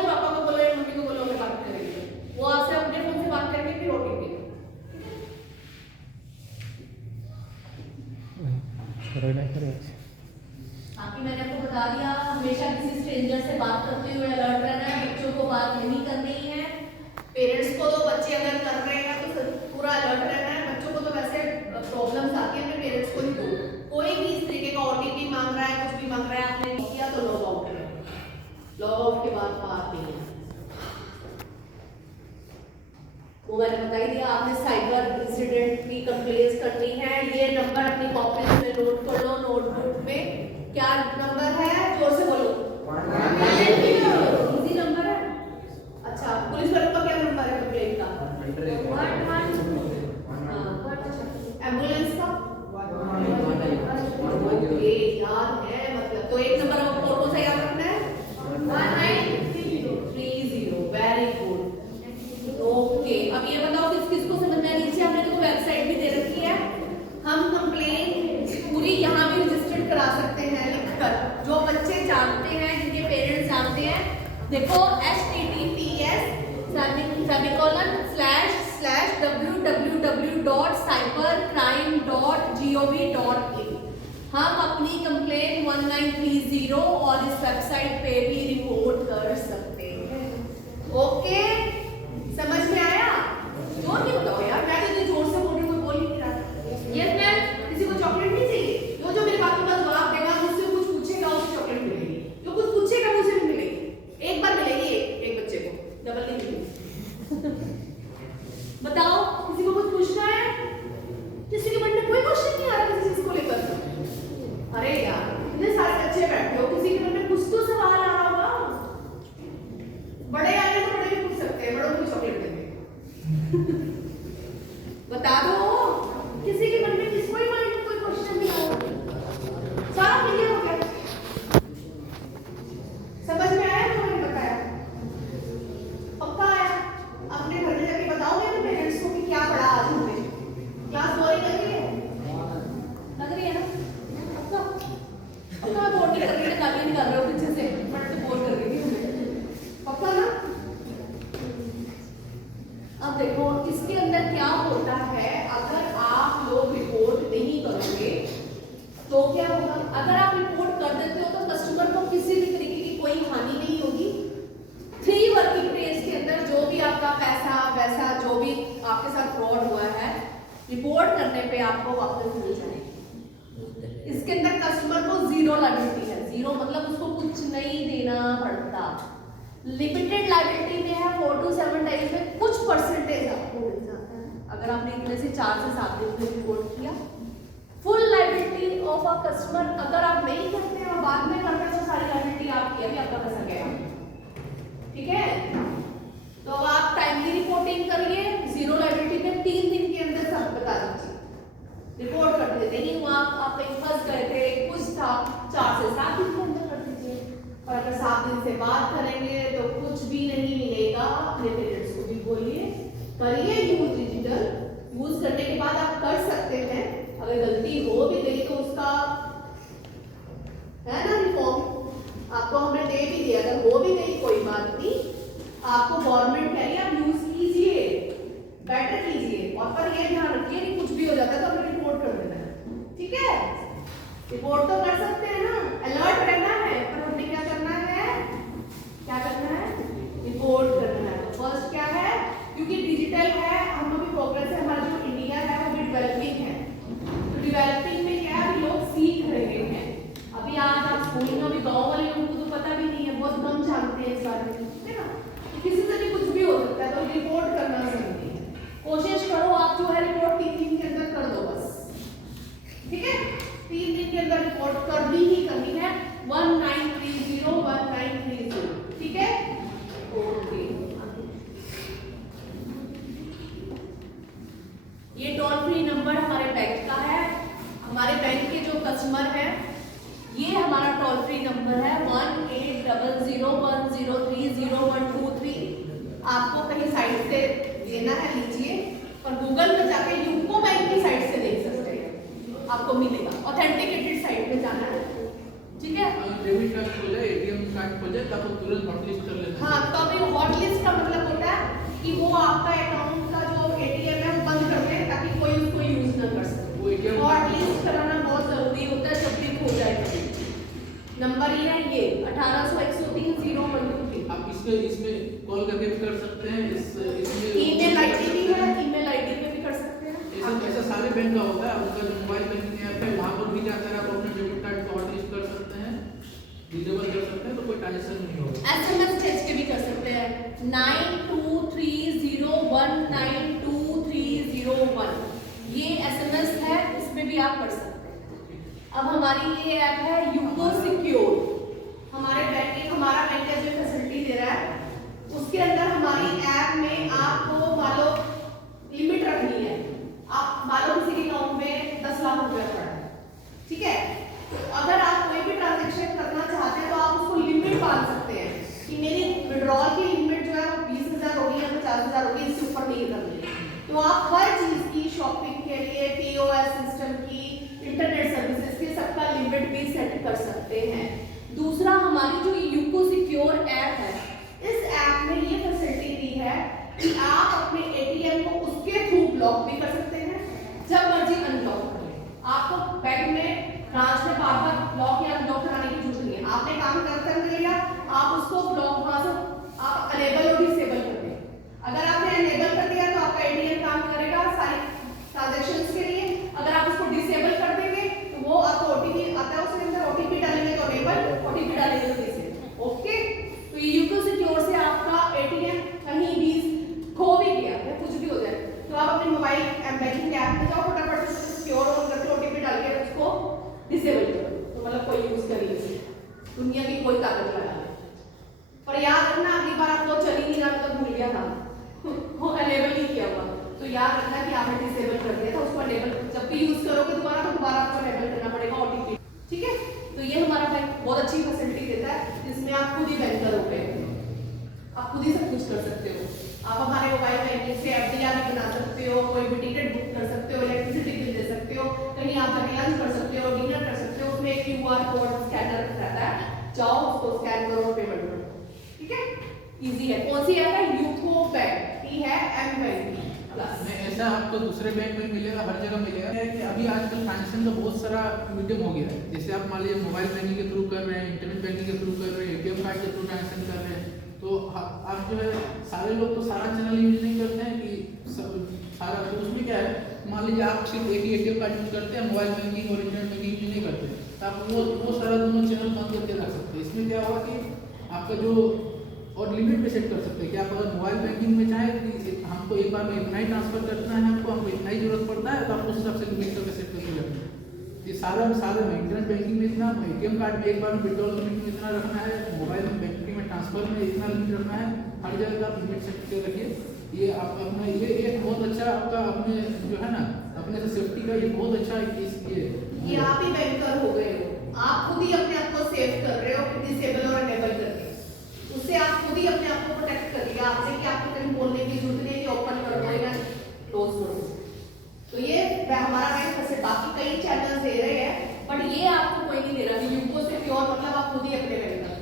लिया, आपने साइबर इंसिडेंट की कंप्लेंट करनी है। ये नंबर अपनी कॉपी में नोट कर लो, नोटबुक में। क्या नंबर है, जोर से बोलो। इजी नंबर है। अच्छा, पुलिस वालों का क्या नंबर है कंप्लेंट का? 111। एम्बुलेंस का ओके, याद है मतलब। तो एक नंबर आपको कौन सा याद रखना है? 1930। Very good. ओके, अब ये बताओ किस किस को समझ में आ रही है? नीचे हमने तो वेबसाइट भी दे रखी है, हम कंप्लेन पूरी यहाँ भी रजिस्टर्ड करा सकते हैं लिखकर। जो बच्चे जानते हैं, जिनके पेरेंट्स जानते हैं, देखो https://www.cybercrime.gov.in। हम अपनी कंप्लेन 1930 और इस वेबसाइट पे भी रिपोर्ट कर सकते हैं। ओके, समझ में आया? जोर नहीं बताओ यार, मैं तो इतनी जोर से बोल रही हूँ, कोई बोल ही नहीं रहा। Yes ma'am. किसी को चॉकलेट नहीं चाहिए? जो मेरी बातों का जवाब देगा, मुझसे कुछ पूछेगा, उसे चॉकलेट मिलेगी। जो कुछ पूछेगा मुझे भी मिलेगी। एक बार मिलेगी एक बच्चे को, डबल नहीं मिलेगी। बताओ, किसी को कुछ पूछना है? किसी के मन में कोई क्वेश्चन नहीं आ रहा किसी चीज को लेकर? अरे यार, इतने सारे बच्चे बैठे हो, किसी के मन में कुछ तो सवाल आ रहा होगा। बड़े आए तो बड़े भी पूछ सकते हैं, बड़ों को चॉकलेट देंगे। बता दो, किसी के मन में किसी कोई माइंड में कोई क्वेश्चन नहीं आया? सारा क्लियर हो गया? समझ में आया जो मैंने बताया? पक्का आया? अपने घर में जाके बताओगे अपने पेरेंट्स को कि क्या पढ़ा आज हमने? क्लास बोरिंग लग रही है? लग रही है ना? पक्का? पक्का बोर नहीं कर रही है, गाली नहीं कर रहे हो पीछे से, मैं तो बोर कर रही हूँ। पक्का ना? अब देखो इसके अंदर क्या होता है, अगर आप लोग रिपोर्ट नहीं करोगे तो क्या होगा? अगर आप रिपोर्ट कर देते हो तो कस्टमर को किसी भी तरीके की कोई हानि नहीं होगी। 3 वर्किंग डेज के अंदर जो भी आपका पैसा वैसा जो भी आपके साथ फ्रॉड हुआ है, रिपोर्ट करने पे आपको वापस मिल जाएगी। इसके अंदर कस्टमर को जीरो लायबिलिटी है। जीरो मतलब उसको कुछ नहीं देना पड़ता। लिमिटेड लायबिलिटी में है 4 to 7 days में कुछ परसेंटेज आपको मिल जाता है अगर आपने इतने से 4 से 7 दिन में रिपोर्ट किया। Full liability of a customer अगर आप नहीं करते और बाद में करते तो सारी लायबिलिटी आपकी, अभी आपका पैसा गया। ठीक है, तो अब आप टाइमली रिपोर्टिंग करिए। जीरो लायबिलिटी में 3 दिन के अंदर सब बता दीजिए, रिपोर्ट कर देते। नहीं हुआ, आप कहीं फंस गए थे, कुछ था, 4 से 7 दिन के अंदर कर दीजिए। और अगर 7 दिन से बात करेंगे तो कुछ भी नहीं मिलेगा। अपने पेरेंट्स को भी बोलिए, करिए यूज डिजिटल। यूज करने के बाद आप कर सकते हैं। अगर गलती हो भी गई तो उसका है ना रिफॉर्म आपको हमने दे भी दिया। अगर हो भी गई कोई बात नहीं, आपको गवर्नमेंट कह रही है आप यूज कीजिए, बेटर कीजिए। और पर ये ध्यान रखिए कि कुछ भी हो जाता है तो हमें रिपोर्ट कर देना है। ठीक है, रिपोर्ट तो कर सकते हैं ना, अलर्ट रहना है, पर हमने क्या करना है? क्या करना है? रिपोर्ट करना है। फर्स्ट क्या है, क्योंकि डिजिटल है, हम लोग की प्रोग्रेस है, हमारा जो इंडिया है वो भी डेवलपिंग है। तो डेवलपिंग में क्या है, लोग सीख रहे हैं। अभी आज आप स्कूल में, अभी गाँव वाले लोगों को तो पता भी नहीं है, बहुत कम जानते हैं इस बारे में, है ना? किसी से भी कुछ भी हो सकता है, तो रिपोर्ट करना जरूरी है। कोशिश करो आप जो है रिपोर्ट 3 दिन के अंदर कर दो बस। ठीक है, 3 दिन के अंदर रिपोर्ट करनी ही करनी है। 1930 ठीक है, ओके। ये टोल फ्री नंबर हमारे बैंक का है। हमारे बैंक के जो कस्टमर है, ये हमारा टोल फ्री नंबर है 180010300123। आपको कहीं साइट से लेना है लीजिए, और गूगल में जाके यूको बैंक की साइट से देख सकते हैं, आपको मिलेगा। ऑथेंटिकेटेड साइट पे जाना है। ठीक है, डेबिट कार्ड खोले, एटीएम कार्ड खोले, तब तुरंत हॉट लिस्ट कर लेना। हाँ, तो अभी हॉट लिस्ट का मतलब होता है कि वो आपका अकाउंट का जो एटीएम है वो बंद कर दें ताकि कोई उसको यूज ना कर सके। वो एटीएम हॉट लिस्ट कराना बहुत जरूरी होता है, जब भी खो जाए कभी। नंबर ही है ये 180010300123। आप इसमें कॉल करके भी कर सकते हैं। इसमें ईमेल आईडी भी है, आप कर सकते हैं। अब हमारी ये ऐप है यूको सिक्योर। हमारा बैंक का जो फैसिलिटी दे रहा है उसके अंदर हमारी ऐप में आपको मान लो लिमिट रखनी है। आप मान लो किसी के अकाउंट में 10 लाख रुपया पड़ा है, ठीक है, तो अगर आप कोई भी ट्रांजेक्शन करना चाहते हैं तो आप उसको लिमिट बांध सकते हैं कि मेरी विड्रॉल की लिमिट जो है वो 20,000 होगी या 50,000 होगी, इससे ऊपर नहीं करनी। तो आप हर चीज की शॉपिंग के लिए पीओएस सिस्टम की, इंटरनेट सर्विसेज की, सबका लिमिट भी सेट कर सकते हैं। दूसरा, हमारी जो यूको सिक्योर ऐप है, इस ऐप में ये फैसिलिटी दी है कि आप अपने एटीएम को उसके थ्रू ब्लॉक भी कर सकते हैं, जब मर्जी अनब्लॉक कर लें। आपको बैंक में ब्रांच में बार बार ब्लॉक या अनब्लॉक कराने की जरूरत नहीं है। आपने काम कर लिया, आप उसको ब्लॉक वहां से आप अनेबल और डिसेबल कर दें। अगर आपने अनेबल कर दिया तो आपका एटीएम काम करेगा सारी ट्रांजैक्शंस के लिए। अगर आप उसको डिसेबल कर देंगे तो वो आपको ओटीपी आता है, उसके अंदर ओटीपी डालेंगे तो अनेबल, ओटीपी डालेंगे तो डिसेबल। ओके, तो ये यूको सिक्योर से आपका एटीएम कहीं भी खो भी गया या कुछ भी हो जाए तो आप अपने मोबाइल बैंकिंग ऐप में जाओ, फटाफट से सिक्योर ऑन करके ओटीपी डाल के उसको डिसेबल करो, तो मतलब कोई यूज कर लीजिए, दुनिया की कोई ताकत लगा ले। पर याद रखना, अगली बार आपको चल ही नहीं रहा तो भूल गया था वो अनेबल नहीं किया हुआ, तो याद रखना कि आपने डिसेबल कर दिया था, उसको अनेबल जब भी यूज करोगे दोबारा तो दोबारा आपको अनेबल करना पड़ेगा ओटीपी, ठीक है। तो ये हमारा बैंक बहुत अच्छी फैसिलिटी देता है जिसमें आप खुद ही बैंकर हो गए, आप खुद ही सब कुछ कर सकते हो। आप हमारे मोबाइल बैंकिंग से एफडीआर भी बना सकते हो, कोई भी टिकट बुक कर सकते हो, इलेक्ट्रिसिटी बिल दे सकते हो, कहीं आप जाके लंच कर सकते हो, डिनर कर सकते हो, उसमें एक क्यूआर कोड स्कैनर रहता है, जाओ उसको स्कैन करो और पेमेंट करो, ठीक है, इजी है। कौन सी ऐप है? यूको बैंक, ई है एम बैंक प्लस। ऐसा आपको दूसरे बैंक में मिलेगा, हर जगह मिलेगा। है कि अभी आजकल ट्रांजेक्शन का बहुत सारा मीडियम हो गया है। जैसे आप मान लीजिए मोबाइल बैंकिंग के थ्रू कर रहे हैं, इंटरनेट बैंकिंग के थ्रू कर रहे हैं, एटीएम कार्ड के थ्रू ट्रांजेक्शन कर रहे हैं, तो आप जो है सारे लोग तो सारा चैनल यूज नहीं करते हैं कि सारा, तो उसमें क्या है, मान लीजिए आप सिर्फ एक ही एटीएम कार्ड यूज करते हैं, मोबाइल बैंकिंग और इंटरनेट बैंकिंग यूज नहीं करते, तो आप वो सारा दोनों चैनल बंद करके रख सकते हैं। इसमें क्या होगा कि आपका जो और लिमिट पे सेट कर सकते हैं कि आप अगर मोबाइल बैंकिंग में चाहे कि हमको एक बार में इतना ही ट्रांसफर करना है, हमको इतना ही जरूरत पड़ता है, तो आप उस हिसाब से लिमिट करके सेट करके रखना है। ये सारे में इंटरनेट बैंकिंग में इतना, एटीएम कार्ड में एक बार में विड्रॉल लिमिट में इतना रखना है, मोबाइल बैंकिंग में ट्रांसफर में इतना लिमिट रखना है, हर जगह का आप लिमिट सेट करके रखिए। ये आप अपना ये एक बहुत अच्छा आपका अपने जो है ना अपने से सेफ्टी का ये बहुत अच्छा ये आप ही बैंकर हो गए हो, आप खुद ही अपने आप को सेव कर रहे हो डिसेबल और अनेबल करके, उससे आप खुद ही अपने आप को प्रोटेक्ट कर लिया आपसे कि आपको कहीं बोलने की जरूरत नहीं कि ओपन कर दो या क्लोज कर दो। तो ये हमारा बैंक वैसे बाकी कई चैनल दे रहे हैं, बट ये आपको कोई नहीं दे रहा कि यूको से प्योर मतलब आप खुद ही अपने बैंकर,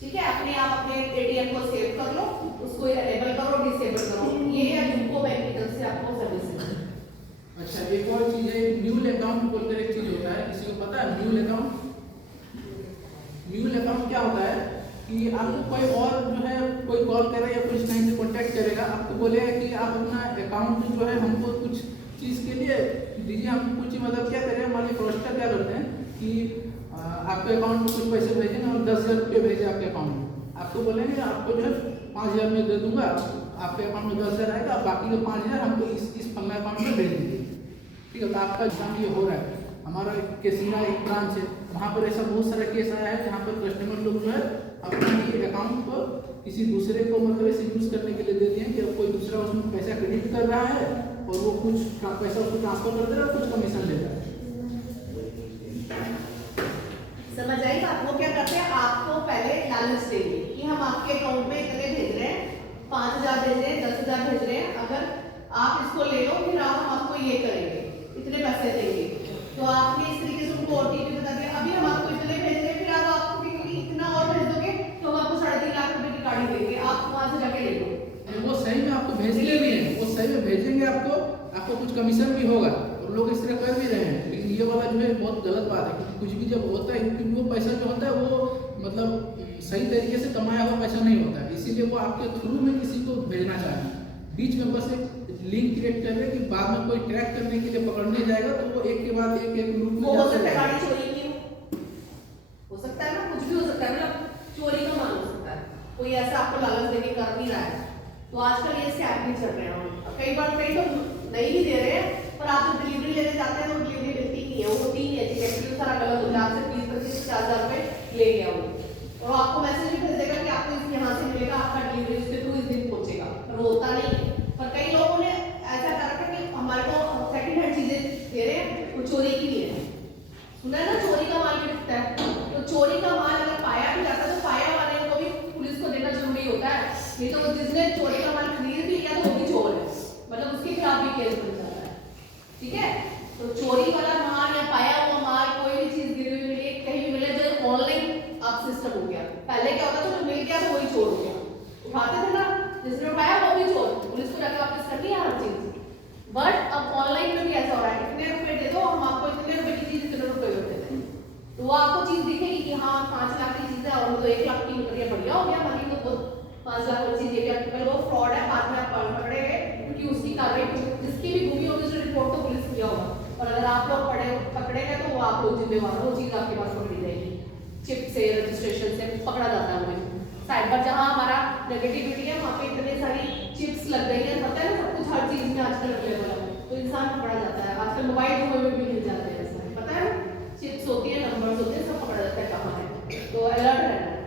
ठीक है, अपने आप अपने एटीएम को सेव कर लो, उसको अनेबल करो, डिसेबल करो, ये यूको बैंक की तरफ से आपको सर्विस है। अच्छा, एक और चीज है, न्यूल अकाउंट बोलकर एक चीज होता है, किसी को पता है न्यूल अकाउंट? न्यूल अकाउंट क्या होता है कि आपको कोई और जो है कोई कॉल करे या कुछ टाइम से कांटेक्ट करेगा, आपको बोलेगा कि आप अपना अकाउंट जो है हमको कुछ चीज़ के लिए दीजिए, हम कुछ मतलब क्या करें, मान लीजिए फ्रॉडस्टर क्या करते हैं कि आपके अकाउंट में कुछ पैसे भेजेंगे और 10,000 रुपये भेजे आपके अकाउंट में, आपको बोलेंगे आपको जो है 5,000 में दे दूंगा, आपके अकाउंट में 10,000 आएगा, बाकी का 5,000 हमको इस फलना अकाउंट में भेज दीजिए, ठीक है। तो आपका काम ये हो रहा है, हमारा केसिंगा एक ब्रांच है, वहाँ पर ऐसा बहुत सारा केस आया है जहाँ पर कस्टमर लोग जो है अपना ही अकाउंट को किसी दूसरे को मतलब ऐसे यूज करने के लिए दे दिए कि कोई दूसरा उसमें पैसा क्रेडिट कर रहा है और वो कुछ पैसा उसको ट्रांसफर कर दे रहा है, कुछ कमीशन ले रहा है। समझ आई बात? वो क्या करते हैं, आपको पहले लालच देंगे कि हम आपके अकाउंट में इतने भेज रहे हैं, 5,000 भेज रहे हैं, 10,000 भेज रहे हैं, अगर आप इसको ले लो फिर हम आपको ये करेंगे, इतने पैसे देंगे। तो आपने इस तरीके से उनको ओटीपी बता दिया, अभी हम आपको इतने भेज रहे हैं, फिर आप आपको इतना और भेज दोगे तो हम आपको 3.5 लाख रुपए की गाड़ी देंगे, आप वहां से जाके ले लो। वो सही में आपको भेजते भी हैं, वो सही में भेजेंगे आपको कुछ कमीशन भी होगा और लोग इस तरह कर भी रहे हैं, लेकिन ये वाला जो है बहुत गलत बात है क्योंकि कुछ भी जब होता है क्योंकि वो पैसा जो होता है वो मतलब सही तरीके से कमाया हुआ पैसा नहीं होता है, इसीलिए वो आपके थ्रू में किसी को भेजना चाहते हैं, बीच में बस एक लिंक क्रिएट कर रहे हैं कि बाद में कोई ट्रैक करने के लिए पकड़ने जाएगा तो वो एक के बाद एक लूप में हो सकता है गाड़ी चोरी की हो सकता है ना, कुछ भी हो सकता है, मतलब चोरी का मान हो सकता है, कोई ऐसा आपको लालच देके कर नहीं रहा है। तो आजकल ये स्कैम भी चल रहे हैं, कई बार कई तो नहीं भी दे रहे हैं, पर आप जब डिलीवरी लेने जाते हैं तो डिलीवरी मिलती नहीं है, वो होती नहीं है, एक्चुअली सारा गलत होता है, आपसे 20-25-50,000 रुपए ले गया वो, और आपको मैसेज भी भेज देगा कि आपको यहाँ से मिलेगा, आपका डिलीवरी उसके थ्रू इस दिन पहुंचेगा, पर वो होता नहीं है। पर कई लोगों ने ऐसा कर रखा है कि हमारे को सेकंड हैंड चीजें दे रहे हैं, वो चोरी की नहीं है। सुना है ना, चोरी का माल भी बिकता है, तो चोरी का माल अगर पाया भी जाता है तो पाया वाले को भी पुलिस को देना जरूरी होता है, नहीं तो जिसने चोरी का माल खरीद भी लिया तो वो भी चोर है, मतलब उसके खिलाफ भी केस बन जाता है। ठीक है, तो चोरी वाला माल या पाया हुआ माल, कोई भी चीज गिरी हुई मिले, कहीं भी मिले, जो ऑनलाइन अब सिस्टम हो गया। पहले क्या होता था, जो मिल गया तो वही चोर हो गया, उठाते थे ना, जिसने उठाया वो भी चोर, पुलिस को जाकर वापस करनी है हर चीज। बट अब ऑनलाइन में भी ऐसा हो रहा है, इतने रुपए दे दो, हम आपको इतने रुपए की चीज इतने रुपए में देते हैं, तो वो आपको चीज दिखेगी कि हाँ 5 लाख की चीज है और वो तो 1 लाख की मिल रही है, बढ़िया हो गया, बाकी तो खुद 5 लाख वाली चीज 1 लाख की, वो फ्रॉड है, बाद में आप पकड़े गए, क्योंकि उसकी कार्रवाई जिसकी भी गुमी होगी उसने रिपोर्ट तो पुलिस किया होगा, और अगर आप लोग पकड़े गए तो वो आप लोग जिम्मेवार हो, वो चीज आपके पास पकड़ी जाएगी, चिप से, रजिस्ट्रेशन से पकड़ा जाता है। साइबर जहाँ हमारा नेगेटिविटी है वहाँ पे इतने सारी चिप्स लग गई है, पता है ना, सब कुछ हर चीज में आजकल अवेलेबल है, तो इंसान पकड़ा जाता है। आजकल मोबाइल फोन में भी मिल जाते हैं, इसमें पता है ना, चिप्स होती है, नंबर्स होते हैं, सब पकड़ा जाता है कहाँ है, तो अलर्ट रहना है,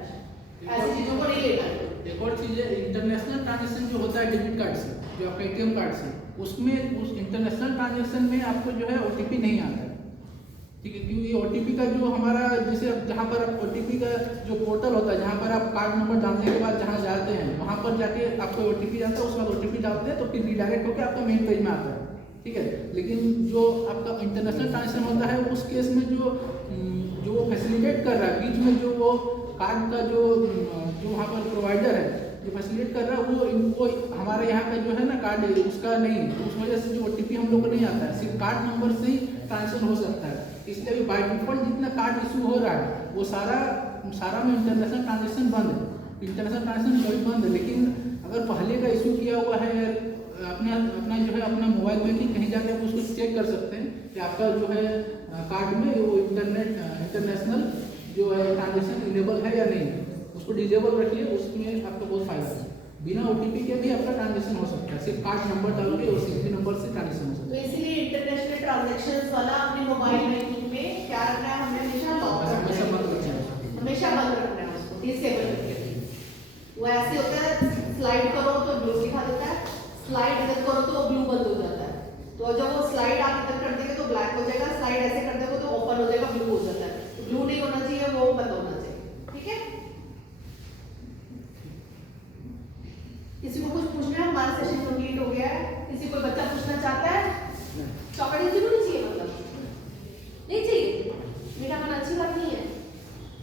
ऐसी चीजों को नहीं लेना है। एक और चीज है, इंटरनेशनल ट्रांजेक्शन जो होता है डेबिट कार्ड से, जो आपका एटीएम कार्ड से, उसमें उस इंटरनेशनल ट्रांजेक्शन में आपको जो है ओटीपी नहीं आता है, ठीक है, क्योंकि ओटीपी का जो हमारा, जैसे जहाँ पर ओटीपी का जो पोर्टल होता है, जहाँ पर आप कार्ड नंबर डालने के बाद जहाँ जाते हैं वहाँ पर जाके आपको ओटीपी आता है, उसके बाद ओटीपी डालते हैं तो फिर रिडायरेक्ट होकर आपका मेन पेज में आता है, ठीक है। लेकिन जो आपका इंटरनेशनल ट्रांजेक्शन होता है उस केस में जो वो फैसिलिटेट कर रहा है बीच में, जो वो कार्ड का जो वहाँ पर प्रोवाइडर है जो फैसिलिटेट कर रहा है, वो हमारे यहाँ का जो है ना कार्ड उसका नहीं, उस वजह से जो ओटीपी हम लोग को नहीं आता है, सिर्फ कार्ड नंबर से ही ट्रांजेक्शन हो सकता है। इसलिए अभी बाय डिफॉल्ट जितना कार्ड इशू हो रहा है वो सारा में इंटरनेशनल ट्रांजेक्शन बंद है, इंटरनेशनल ट्रांजेक्शन कभी बंद है। लेकिन अगर पहले का इशू किया हुआ है, अपना जो है अपना मोबाइल बैंकिंग कहीं जाके आप उसको चेक कर सकते हैं कि आपका जो है कार्ड में वो इंटरनेशनल जो है ट्रांजेक्शन इनेबल है या नहीं, उसको डिजेबल रखिए, उसमें आपका बहुत फायदा है। बिना ओटीपी के भी आपका ट्रांजेक्शन हो सकता है, सिर्फ कार्ड नंबर डाल के और सीपी नंबर से ट्रांजेक्शन हो सकता है। तो इसीलिए इंटरनेशनल ट्रांजैक्शंस वाला अपने मोबाइल बैंकिंग में क्या रखना है, हमें हमेशा लॉक हमेशा बंद रखना है, हमेशा बंद रखना है, उसको डिसेबल करके। वो ऐसे होता है, स्लाइड करो तो ब्लू दिखा देता है, स्लाइड इधर करो तो वो ब्लू बंद हो जाता है, तो जब वो स्लाइड आप इधर कर देंगे तो ब्लैक हो जाएगा, स्लाइड ऐसे कर देंगे तो ओपन हो जाएगा, ब्लू हो जाता है, तो ब्लू नहीं होना चाहिए, वो बंद होना चाहिए, ठीक है। किसी को कुछ पूछना है, हमारा सेशन कंप्लीट हो गया है, किसी कोई बच्चा पूछना चाहता है? चॉकलेट जरूर नहीं चाहिए, मतलब नहीं चाहिए, मीठा खाना अच्छी बात नहीं है।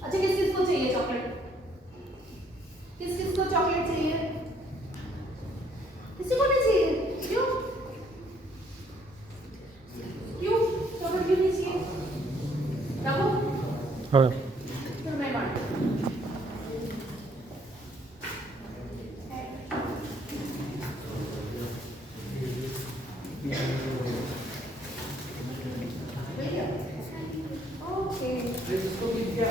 अच्छा, किस किस को चाहिए चॉकलेट? किस किस को चॉकलेट चाहिए? किसी को नहीं चाहिए, क्यों चॉकलेट क्यों नहीं चाहिए? रखो, हाँ, फिर मैं बांट जिसको भी दिया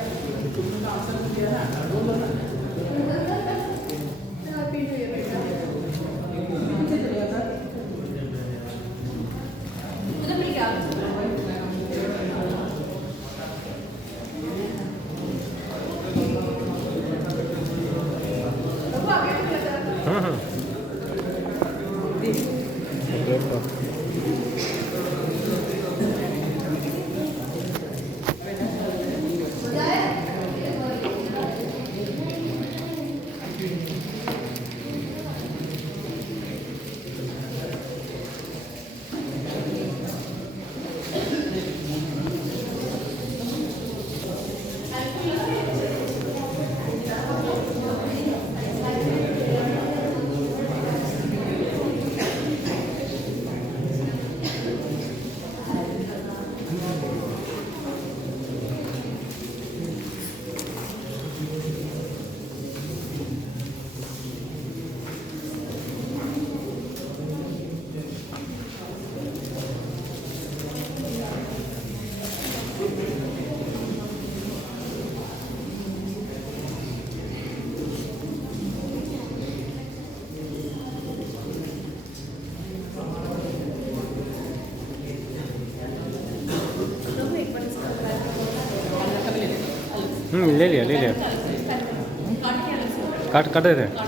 तुमने तो आंसर दिया ना, बोल दो ना। मुझे मिल गया। हाँ, हाँ। ले लिया काट के अलग से काट दे रहे